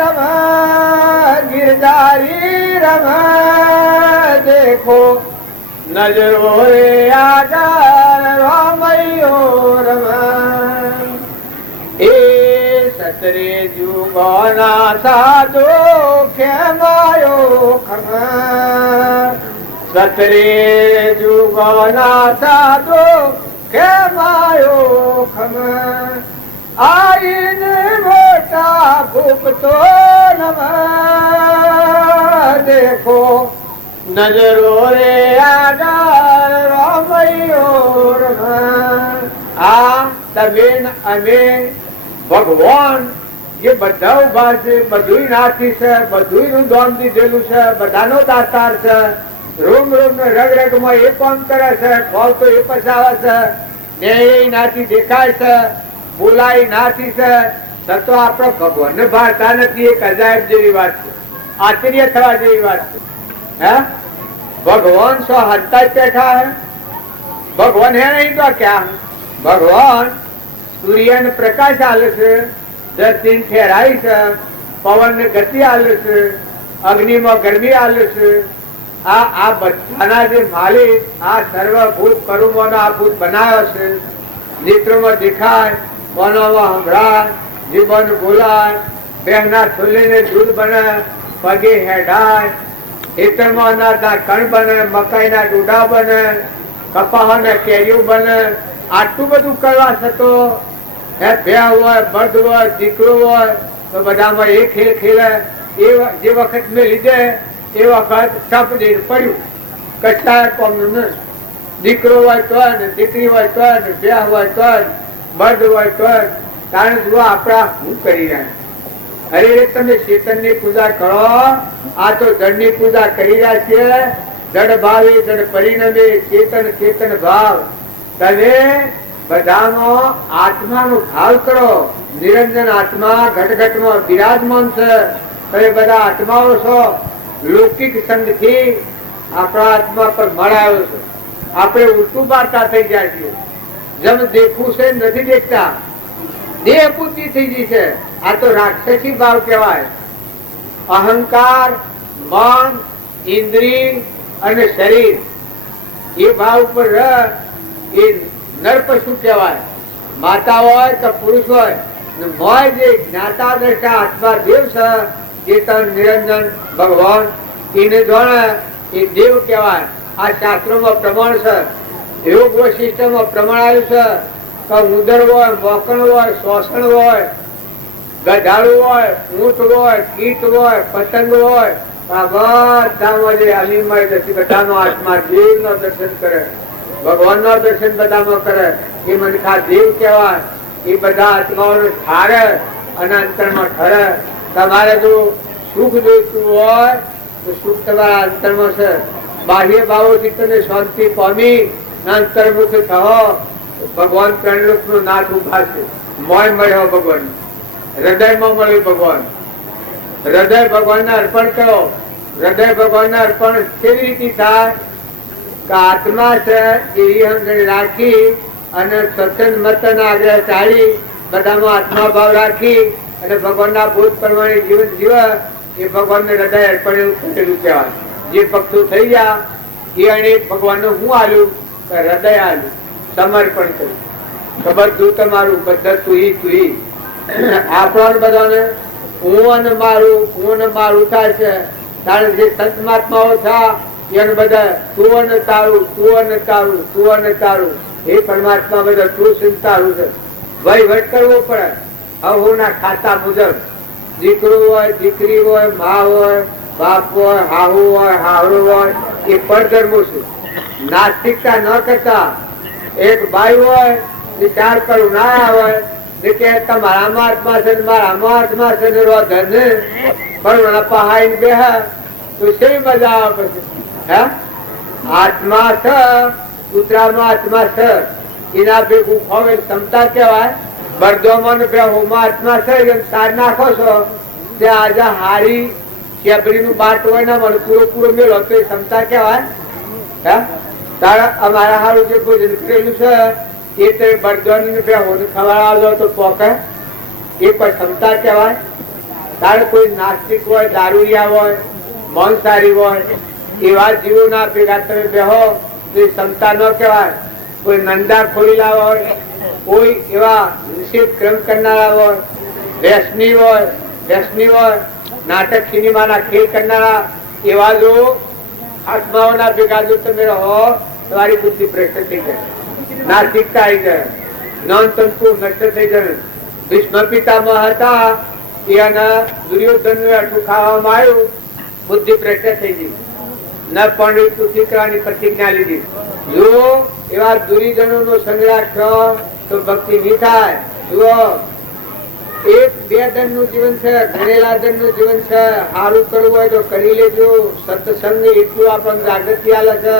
રમા ગિરધારી રમા દેખો નજરો રે આગાર રોમૈયો રમા. એ સતરે જુગોના સાધો ખેમાયો ખમા, સતરે જુગોના સાધો ખેમાયો ખમા. આઈને મોટા ભૂપતો નમા દેખો નજરો રે આગાર રોમૈયો રમા. આ તમે અમે ભગવાન જે બધા ઉભા છે, બધું નાથી છે, બધું નું દોમ દીધેલું છે, બધાનો દાતાર છે. રૂમ રૂમ રગ રગમાં એ કામ કરે છે, ખોલ તો એ પસાવે છે, ને એ નાથી દેખાય છે, બોલાય નાથી છે, તો આપણો ભગવાન ને ભારતા નથી. એક અજાયબ જેવી વાત છે, આશ્ચર્ય થવા જેવી વાત છે. હે ભગવાન સો હંતા બેઠા હે? ભગવાન હે નહીં તો ક્યાં? ભગવાન સૂર્ય ને પ્રકાશ આલે છે, ધરતી ઠેરાઈ છે, પવન ને ગતિ આલે છે, અગ્નિમાં ગરમી આલે છે. આ બધાના જે માલિક, આ સર્વભૂત પરુમોનો આ ભૂત બનાવ્યો છે. નેત્રોમાં દેખાય, કોનામાં સંભળાય, જીભન બોલાય, બેહના છોલીને દૂધ બને, પગે હેડાય, ખેતરમાં અનાજના કણ બને, મકાઈના ડૂડા બને, કપાસના કેરીઓ બને. આટલું બધું કરવા છતો બે હોય, બળદ હોય, દીકરો હોય તો બધામાં એ ખેલ ખેલે. એ જે વખત મેં લીધે એ વખત ટપ દઈને પડ્યું. કચ્છા કોમનું દીકરો હોય તો ને, દીકરી હોય તો ને, બે હોય તો, બળદ હોય તો. કારણ જુઓ આપણા શું કરી રહ્યા. અરે તમે ચેતન ની પૂજા કરો, આ તો જડ ની પૂજા કરી રહ્યા છે. જડ ભાવે જડ પરિણમે ચેતન ચેતન ભાવ. તમે બધામાં આત્માનો ભાવ કરો. નિરંજન આત્મા ઘટઘટમાં બિરાજમાન છે. તમે બધા આત્માઓ છો. લૌકિક સંગથી આપણા આત્મા પર મળાયો છે. આપણે ઉલટું બારતા થઈ જાય છે. જેમ દેખવું છે નથી દેખતા, દેહ બુદ્ધિ થઈ ગઈ છે. આ તો રાક્ષસી ભાવ કહેવાય. અહંકાર, મન, ઇન્દ્રિય અને શરીર એ ભાવ ઉપર એ નર પશુ કહેવાય. માતા હોય કે પુરુષ હોય, મોય જે જ્ઞાતા દ્રષ્ટા આત્મા દેવ છે, ચેતન નિરંજન ભગવાન, એને જાણે એ દેવ કહેવાય. આ શાસ્ત્રોમાં પ્રમાણ છે. યોગ વૈશિષ્ટ્યમાં પ્રમાણ આવ્યું છે કે ઉદર હોય, મોકણ હોય, શોષણ હોય, ગધાડું હોય, ઊંટ હોય, કીટ હોય, પતંગ હોય, બધામાં જે અલીમય બધાનો આત્મા દેવનો દર્શન કરે, ભગવાન નો દર્શન બધામાં કરે. એ મનખા દેવ કહેવાય. એ બધા આત્માઓને ઠારે અને અંતરમાં ઠરે. તમારે જો સુખ જોઈતું હોય તો સુખ તમારા અંતરમાં છે. બાહ્ય ભાવોથી તમે શાંતિ પામી અંતર્મુખ થવો, ભગવાન ત્રણ નું નાથ ઉભા છે. મોય મળ્યો ભગવાન, હૃદયમાં મળ્યું ભગવાન. હૃદય ભગવાનને અર્પણ કરો. હૃદય ભગવાનને અર્પણ કેવી રીતે થાય કે આત્મા છે એવી સમજણ રાખી અને સત્સંગ મતન આગ્રહ ચાલી બધામાં આત્મા ભાવ રાખી અને ભગવાનના બોધ પ્રમાણે જીવન જીવે એ ભગવાનને હૃદય અર્પણ એવું કરેલું કહેવાય. જે ભક્તો થઈ ગયા એ અને ભગવાનને હું આલ્યું હૃદય આલ્યું, સમર્પણ કર્યું. ખબર તું તમારું બધા તું આપણને બધાને હું અને મારું થાય છે. કારણ જે સંત મહાત્માઓ થયા એને બધા તું અને તારું, તું અને તારું, તું અને તારું. એ પરમાત્મા બધા તું તારું છે. વહીવટ કરવો પડે હવોના ખાતા મુજબ. દીકરો હોય, દીકરી હોય, મા હોય, બાપ હોય, હાહુ હોય, હાવડો હોય, એ પરધર્મો છે. નાસ્તિકતા ન કરતા એક ભાઈ હોય ને 4 કરું ના હોય ને કે તમારામાં આત્મા છે મારામાં આત્મા છે ને રોધન ને કરુણા પહાઈ બેહ તો શી મજા આવે પછી હે આત્મા છે કૂતરામાં આત્મા છે એના ભેગું ખોવે ક્ષમતા કેવાય બરદોમાં ને બેહોમાં આત્મા છે એમ સાર નાખો છો તે આજે હારી કેબરીનું બાટ હોય ને મને પૂરો મેળો તો એ ક્ષમતા કેવાય હે તારા અમારા હારું જે ભોજન કરેલું છે એ તે બરદોની બેહોને ખવડાવજો તો પોકે એ કોઈ ક્ષમતા કહેવાય તારે કોઈ નાસ્તિક હોય દારૂડિયા હોય માંસાહારી હોય એવા જીવોના ભેગા તમે બેહો તો એ ક્ષમતા ન કહેવાય કોઈ નંદા ખોલીલા હોય કોઈ એવા નિષેધ ક્રમ કરનારા હોય વ્યસની હોય નાટક સિનેમાના ખેલ કરનારા એવા જો આત્માઓના ભેગા જો તમે રહો તમારી બુદ્ધિ ભ્રષ્ટ થઈ જાય નાસ્તિકતા આવી જાય જ્ઞાન તંતુ નષ્ટ થઈ જાય ભીષ્મ પિતામહ હતા એને દુર્યોધન ને અઠું ખાવામાં આવ્યું બુદ્ધિ ભ્રષ્ટ થઈ ગઈ ન પંડિત પૃથ્વી કરવાની પ્રતિજ્ઞા લીધી જો એવા દુર્યોધનો નો સંગ્રહ થયો તો ભક્તિ નહીં થાય જુઓ 1-2 દન નું જીવન છે ઘણેલા દન નું જીવન છે સારું કરવું હોય તો કરી લેજો સત્સંગ એટલું આપણને જાગૃતિ આલે છે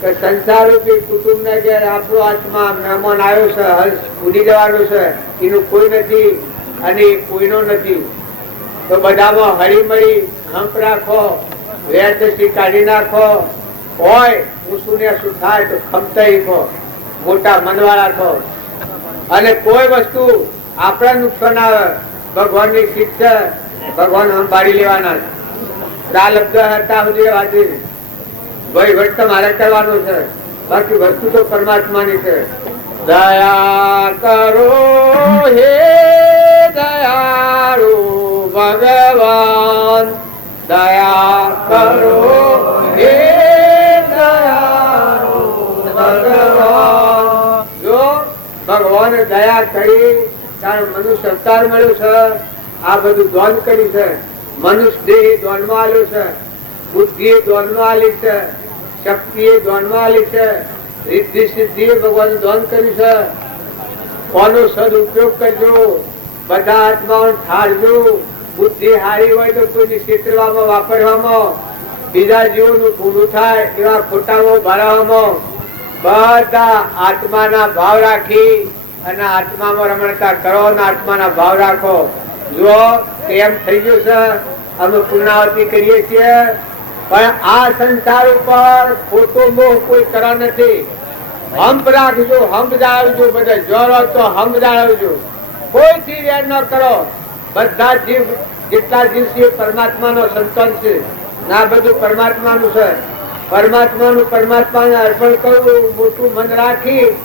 કે સંસાર રૂપી કુટુંબ ને ઘેર આપણો આત્મા મહેમાન આવ્યો છે હર્ષ ભૂલી જવાનું છે એનું કોઈ નથી અને કોઈનો નથી તો બધામાં હળી મળી હંપ રાખો વેરદશી કાઢી નાખો હોય ઊંસું ને શું થાય તો ખમતા કહો મોટા મનવા રાખો અને કોઈ વસ્તુ આપણા નુકસાન આવે ભગવાન ની શિક્ષા ભગવાન સંભાળી લેવાના લબ્ધ હતા સુધી વાંચી ભાઈ વટ તમારે કરવાનું છે બાકી વસ્તુ તો પરમાત્માની છે દયા કરો હે દયાળુ ભગવાન દયા કરો હે દયાળુ ભગવાન જો ભગવાને દયા કરી ત્યારે મનુષ્ય અવતાર મળ્યો છે આ બધું દાન કર્યું છે મનુષ્ય દેહ દાનમાં આવ્યો છે બુદ્ધિ દાનમાં આલી છે શક્તિ દાનમાં આલી છે રિદ્ધિ સિદ્ધિ ભગવાન દાન કર્યું છે કોનો સદુપયોગ કરજો બધા આત્માઓ ઠારજો બુદ્ધિ હારી હોય તો કોઈની ક્ષેત્રમાં વાપરવામાં બીજા જીવોનું પૂરું થાય એવા ખોટામાં ભરાવામાં બધા આત્માના ભાવ રાખી અને આત્મામાં રમણતા કરો અને આત્માના ભાવ રાખો જો એમ થઈ ગયું છે અમે પૂર્ણાવતી કરીએ છીએ પણ આ સંસાર ઉપર ખોટો મોહ કોઈ કરા નથી હંપ રાખજો હંપ જાળવજો બધા જોર હોય તો હંપ જાળવજો કોઈથી વેર ન કરો બધા જીવ જેટલા જીવ છે પરમાત્માનો સંતાન છે ના બધું પરમાત્માનું છે પરમાત્માને અર્પણ કરવું મોટું મન રાખી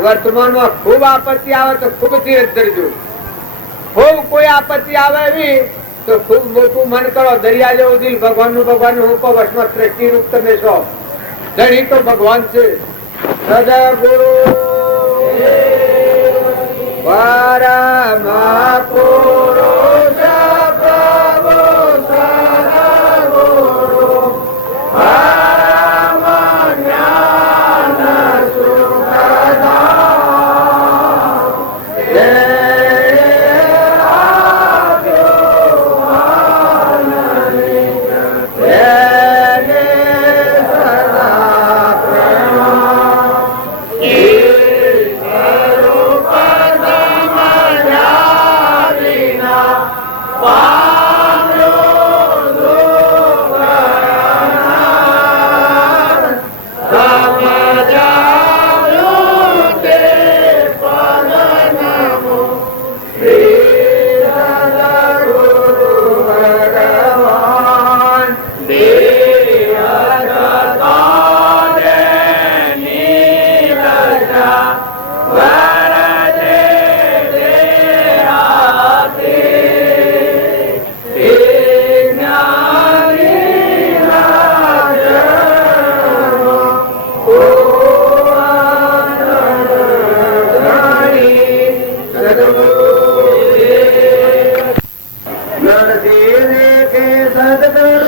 વર્તમાનમાં ખૂબ આપત્તિ આવે તો ખૂબ ધીરજ ધરજો ખૂબ કોઈ આપત્તિ આવે એવી તો ખૂબ મોટું મન કરો દરિયા જેવું દિલ ભગવાનનું હું કહો વશમાં સૃષ્ટિ રૂપ તમે છો ધણી તો ભગવાન છે સદગુરુ પરમ પુરુષ પ્રભુ સદગુરુ પરમ જ્ઞાન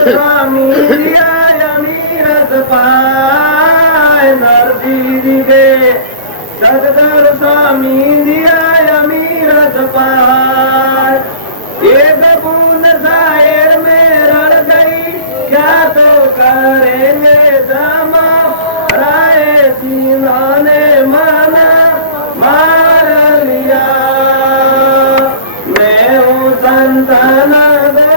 સુખદામ मीरिया अमीरत पार एक बूंद शायर में रड़ गई क्या तो करेंगे जमा राय सीना ने माना मार लिया मैं हूँ संतान दो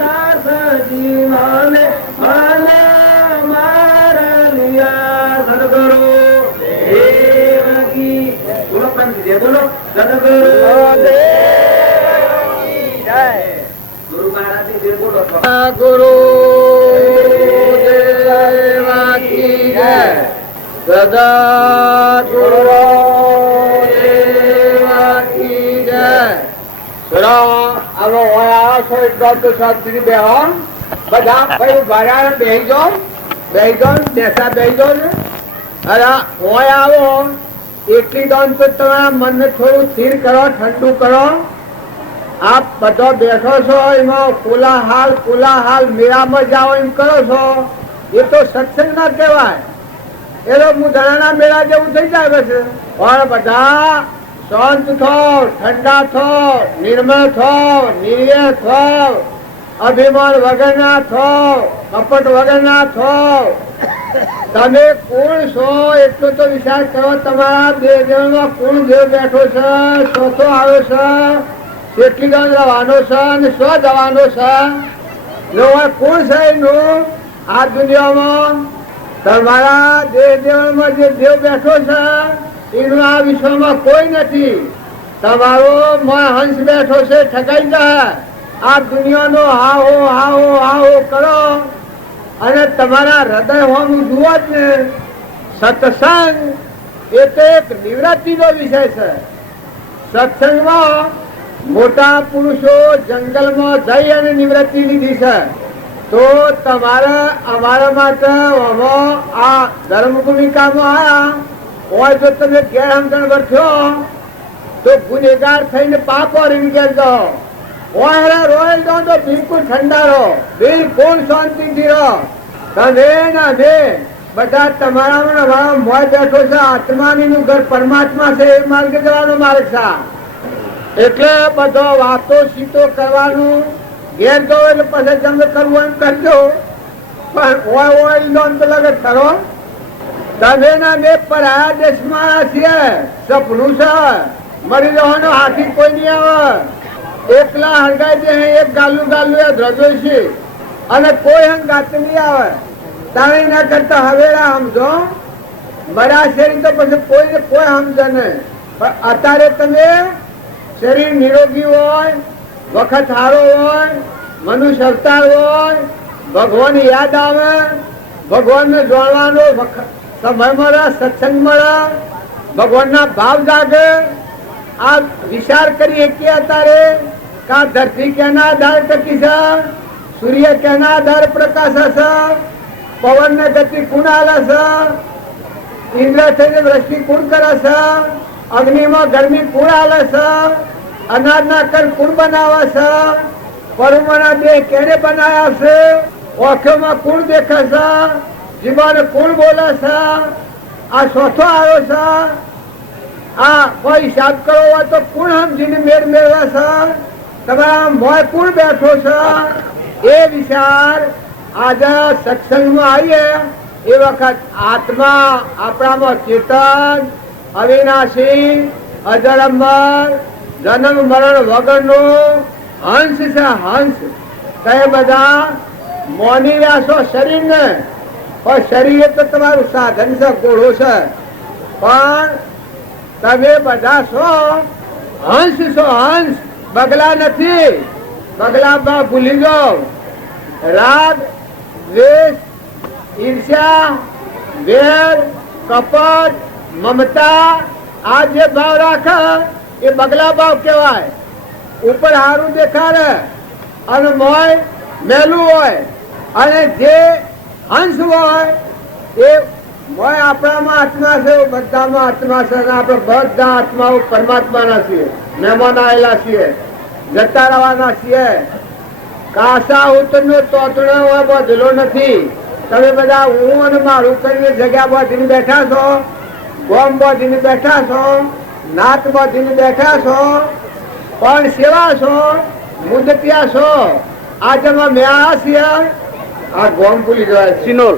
दास जीना ने माना मार लिया सदगुरु देव की बोलो पंच जी बोलो सदगुरु देव की जय गुरु महाराज जी बोलो गुरु देव की जय सदा गुरु देव की जय सुनो अब होया सो डॉक्टर साहब जी बेहोन બધા ભાઈ ભાડા બેહી જાઓ બેસા બેહી જાઓ ને અરે હોય આવો એટલી દોન તો તમારા મનને થોડું સ્થિર કરો ઠંડુ કરો આપ બધો બેઠો છો એમાં કોલાહાલ મેળામાં જાઓ એમ કરો છો એ તો સત્સંગ ના કહેવાય એ તો મુંદરાના મેળા જેવું થઈ જાય બસ પણ બધા શાંત થો ઠંડા થો નિર્મળ થો નિર્ય થો અભિમાન વગરના થો કપટ વગરના થો તમે કોણ છો એટલો તો વિચાર કરો તમારા દેવમાં કોણ દેવ બેઠો છે ચોથો આવ્યો છે કેટલી ગામ રહેવાનો છે અને શું જવાનો છે કોણ છે એનું આ દુનિયામાં તમારા દેવમાં જે દેવ બેઠો છે એનું આ વિશ્વમાં કોઈ નથી તમારો હંસ બેઠો છે ઠગાઈ જાય આ દુનિયાનો હાહો હાહો હાહો કરો અને તમારા હૃદય હોવાનું જુઓ જ ને સત્સંગ એ તો એક નિવૃત્તિનો વિષય છે સત્સંગમાં મોટા પુરુષો જંગલમાં જઈ અને નિવૃત્તિ લીધી છે તો તમારે અમારા માટે આ ધર્મ ભૂમિકામાં આવ્યા હોય જો તમે ગેરસમજણ વર્થ્યો તો ગુનેગાર થઈને પાપ ઓરીને ઘેર જાઓ રોયલ જાઓ તો બિલકુલ ઠંડા રહો બિલકુલ શાંતિથી રહો તમે ના બે બધા તમારા મોય બેઠો છે આત્માનું ઘર પરમાત્મા છે એ માર્ગે જવાનો માર્ગ છે એટલે બધો વાતો સીતો કરવાનું ઘેર જાઓ એટલે પછી જંગ કરવું એમ કરજો પણ ઓઇલ લોન તો લગે કરો તમે ના બે પરાયા દેશમાં છીએ સપનું છે મરી જવાનો હાથી કોઈ નહીં આવે એકલા હંગાઈ દે એક ગાલું ધ્રજો છે અને કોઈ હંગાત નહીં આવે તારે ના કરતા હવેરા સમજો બરા શરીર તો પછી કોઈ સમજે નહીં પણ અત્યારે તમે શરીર નિરોગી હોય વખત સારો હોય મનુષ્ય અવતાર હોય ભગવાન યાદ આવે ભગવાનને જોડવાનો સમય મળે સત્સંગ મળે ભગવાનના ભાવ જાગે આ વિચાર કરીએ કે અત્યારે કા ધરતી કેના આધાર ટકી છે સૂર્ય કેના આધાર પ્રકાશ છે પવન ને ગતિ કુણ આલે છે ઇન્દ્ર થઈને વૃષ્ટિ કુણ કરે છે અગ્નિમાં ગરમી કુણ આલે છે અનાજના કણ કુણ બનાવે છે પરુમના દેહ કેને બનાવ્યા છે ઓખોમાં કુણ દેખે છે જીવાને કુણ બોલે છે આ ચોથો આવ્યો છે આ કોઈ હિસાબ કરવો હોય તો કુણ સમજીને મેળ મેળવે છે તમારા મોય કુણ બેઠો છે એ વિચાર આજે સત્સંગમાં આવીએ એ વખત આત્મા આપણામાં ચેતન અવિનાશી અજર અમર જન્મ મરણ વગરનો હંસ છે હંસ તે બધા મોની રહ્યા છો શરીરને પણ શરીર તો તમારું સાધન છે ઘોડો છે પણ તમે બધા છો હંસ બગલા નથી બગલા ભૂલી જાઓ રાગ દ્વેષ ઈર્ષ્યા વેર કપટ મમતા આ જે ભાવ રાખે એ બગલા ભાવ કહેવાય ઉપર હારું દેખાડે અને મોય મેલું હોય અને જે હંસ હોય એ મોય આપણામાં આત્મા છે બધામાં આત્મા છે અને આપણે બધા આત્માઓ પરમાત્માના છીએ મહેમાન આવેલા છીએ જતા રહેવાના છીએ કાસા ઉતરનો તોતણો હોય બધેલો નથી તમે બધા હું અને મારું કરીને જગ્યા બાંધીને બેઠા છો ગોમ બાંધીને બેઠા છો નાત બાંધીને બેઠા છો પણ સેવા છો મુદતિયા છો આજમાં મેં આ છીએ આ ગોમ ભૂલી જવાય સિનોર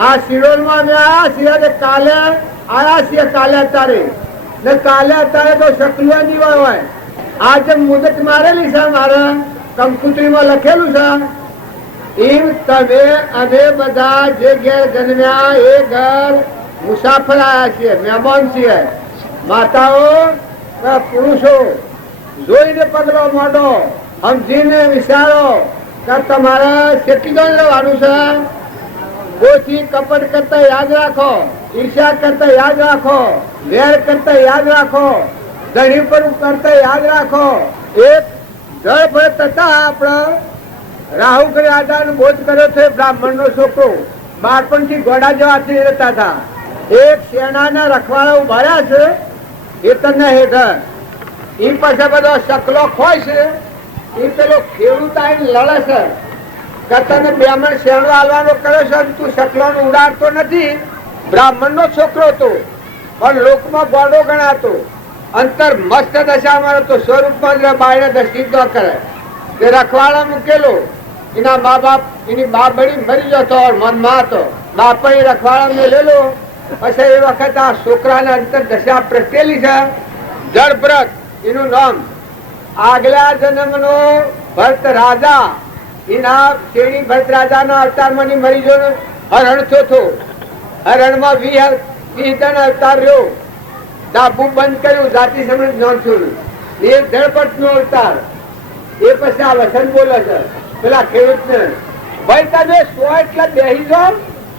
આ સિનોરમાં મેં આયા છીએ ને કાલે આયા છીએ કાલે અત્યારે ને કાલે અત્યારે તો શકલું દીવા હોય આજે મુદત મારેલી છે મારે કંકુતરીમાં લખેલું છે એમ તમે અમે બધા જે ઘેર જન્મ્યા એ ઘર મુસાફર આવ્યા છીએ મહેમાન છીએ માતાઓ પુરુષો જોઈને પગલો મોઢો સમજીને વિચારો કે તમારે કેટલી જણ રહેવાનું છે કોઈથી કપટ કરતા યાદ રાખો ઈર્ષા કરતા યાદ રાખો વેર કરતા યાદ રાખો ધણી પર કરતા યાદ રાખો એક જળ ભર તથા આપણે રાહુ રાજાનો બોધ કર્યો છે બ્રાહ્મણનો છોકરો બાળપણથી ઘોડા જેવા આચરી રહેતા હતા એક સેનાના રખવાળા ઉભા છે ખેતરના હેઠળ એ પાસે બધો શકલો ખોય છે એ પેલો ખેડૂત આવીને લડે છે કે તને બે મણ શેણો હાલવાનો કર્યો છે તું શકલો ઉડાડતો નથી બ્રાહ્મણનો છોકરો હતો પણ લોકમાં ગોડો ગણાતો અંતર મસ્ત દશામાં તો સ્વરૂપમાં બાયને દર્શિત ન કરે તે રખવાડા મૂકેલો એના મા બાપ એની બા બળી મરી જતો મનમાં હતો બાપે રખવાડા મેલેલો પછી એ વખત આ છોકરાને અંતર દશા પ્રગટેલી છે જળભરત એનું નામ આગલા જન્મનો ભરત રાજા એના શેરી ભરત રાજાના અવતારમાં મરી ગયો હરણ થયો હરણમાં 20 અવતાર રહ્યો ડાબુ બંધ કર્યું જાતિ સમૃદ્ધ જ્ઞાન છોડ્યું એ જળપટ નો અવતાર એ પછી આ વચન બોલે છે પેલા ખેડૂત ને ભાઈ તમે 100 એટલે બેહી જાઓ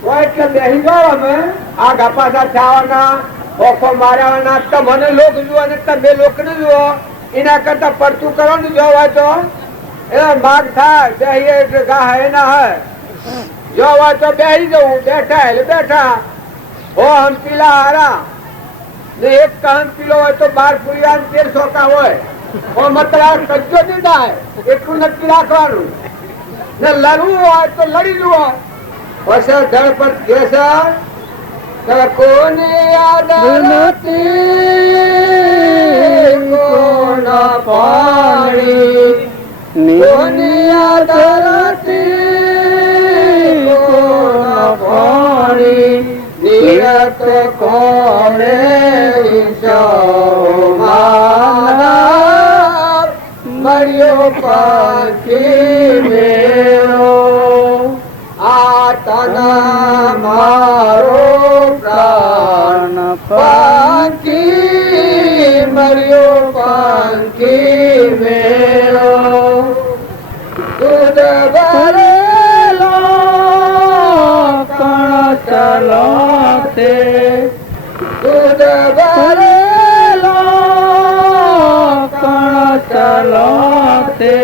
100 એટલે બેહી જાઓ અમે આ ગપાસા થવાના ઓખો મારવાના તમને લોક જુઓ ને તમે લોકને જુઓ એના કરતા પડતું કરવાનું જો હોય તો એના માગ થાય બેહીએ એટલે ગા હે ના હે જો હોય તો બેહી જવું બેઠા એટલે બેઠા હો હમ પીલા હારા ને એક કહન પીલો હોય તો 12 પૂરિયા 13 સોકા હોય ઓ મતલબ કજો નહીં થાય એટલું નક્કી રાખવાનું ને લડવું હોય તો લડી જુઓ પછી ધડપટ કેસર કોને યાદ નથી કોણ પાણી કોને યાદ નથી કોણ પાણી નિરત કોણે મારા મળ્યો પાછી મેળો આ તના મારો પ્રાણ પાછી મળ્યો પાછી મેળો દૂધ ભરેલો કણ ચલાતે દૂધ ભરેલો કણ ચલાતે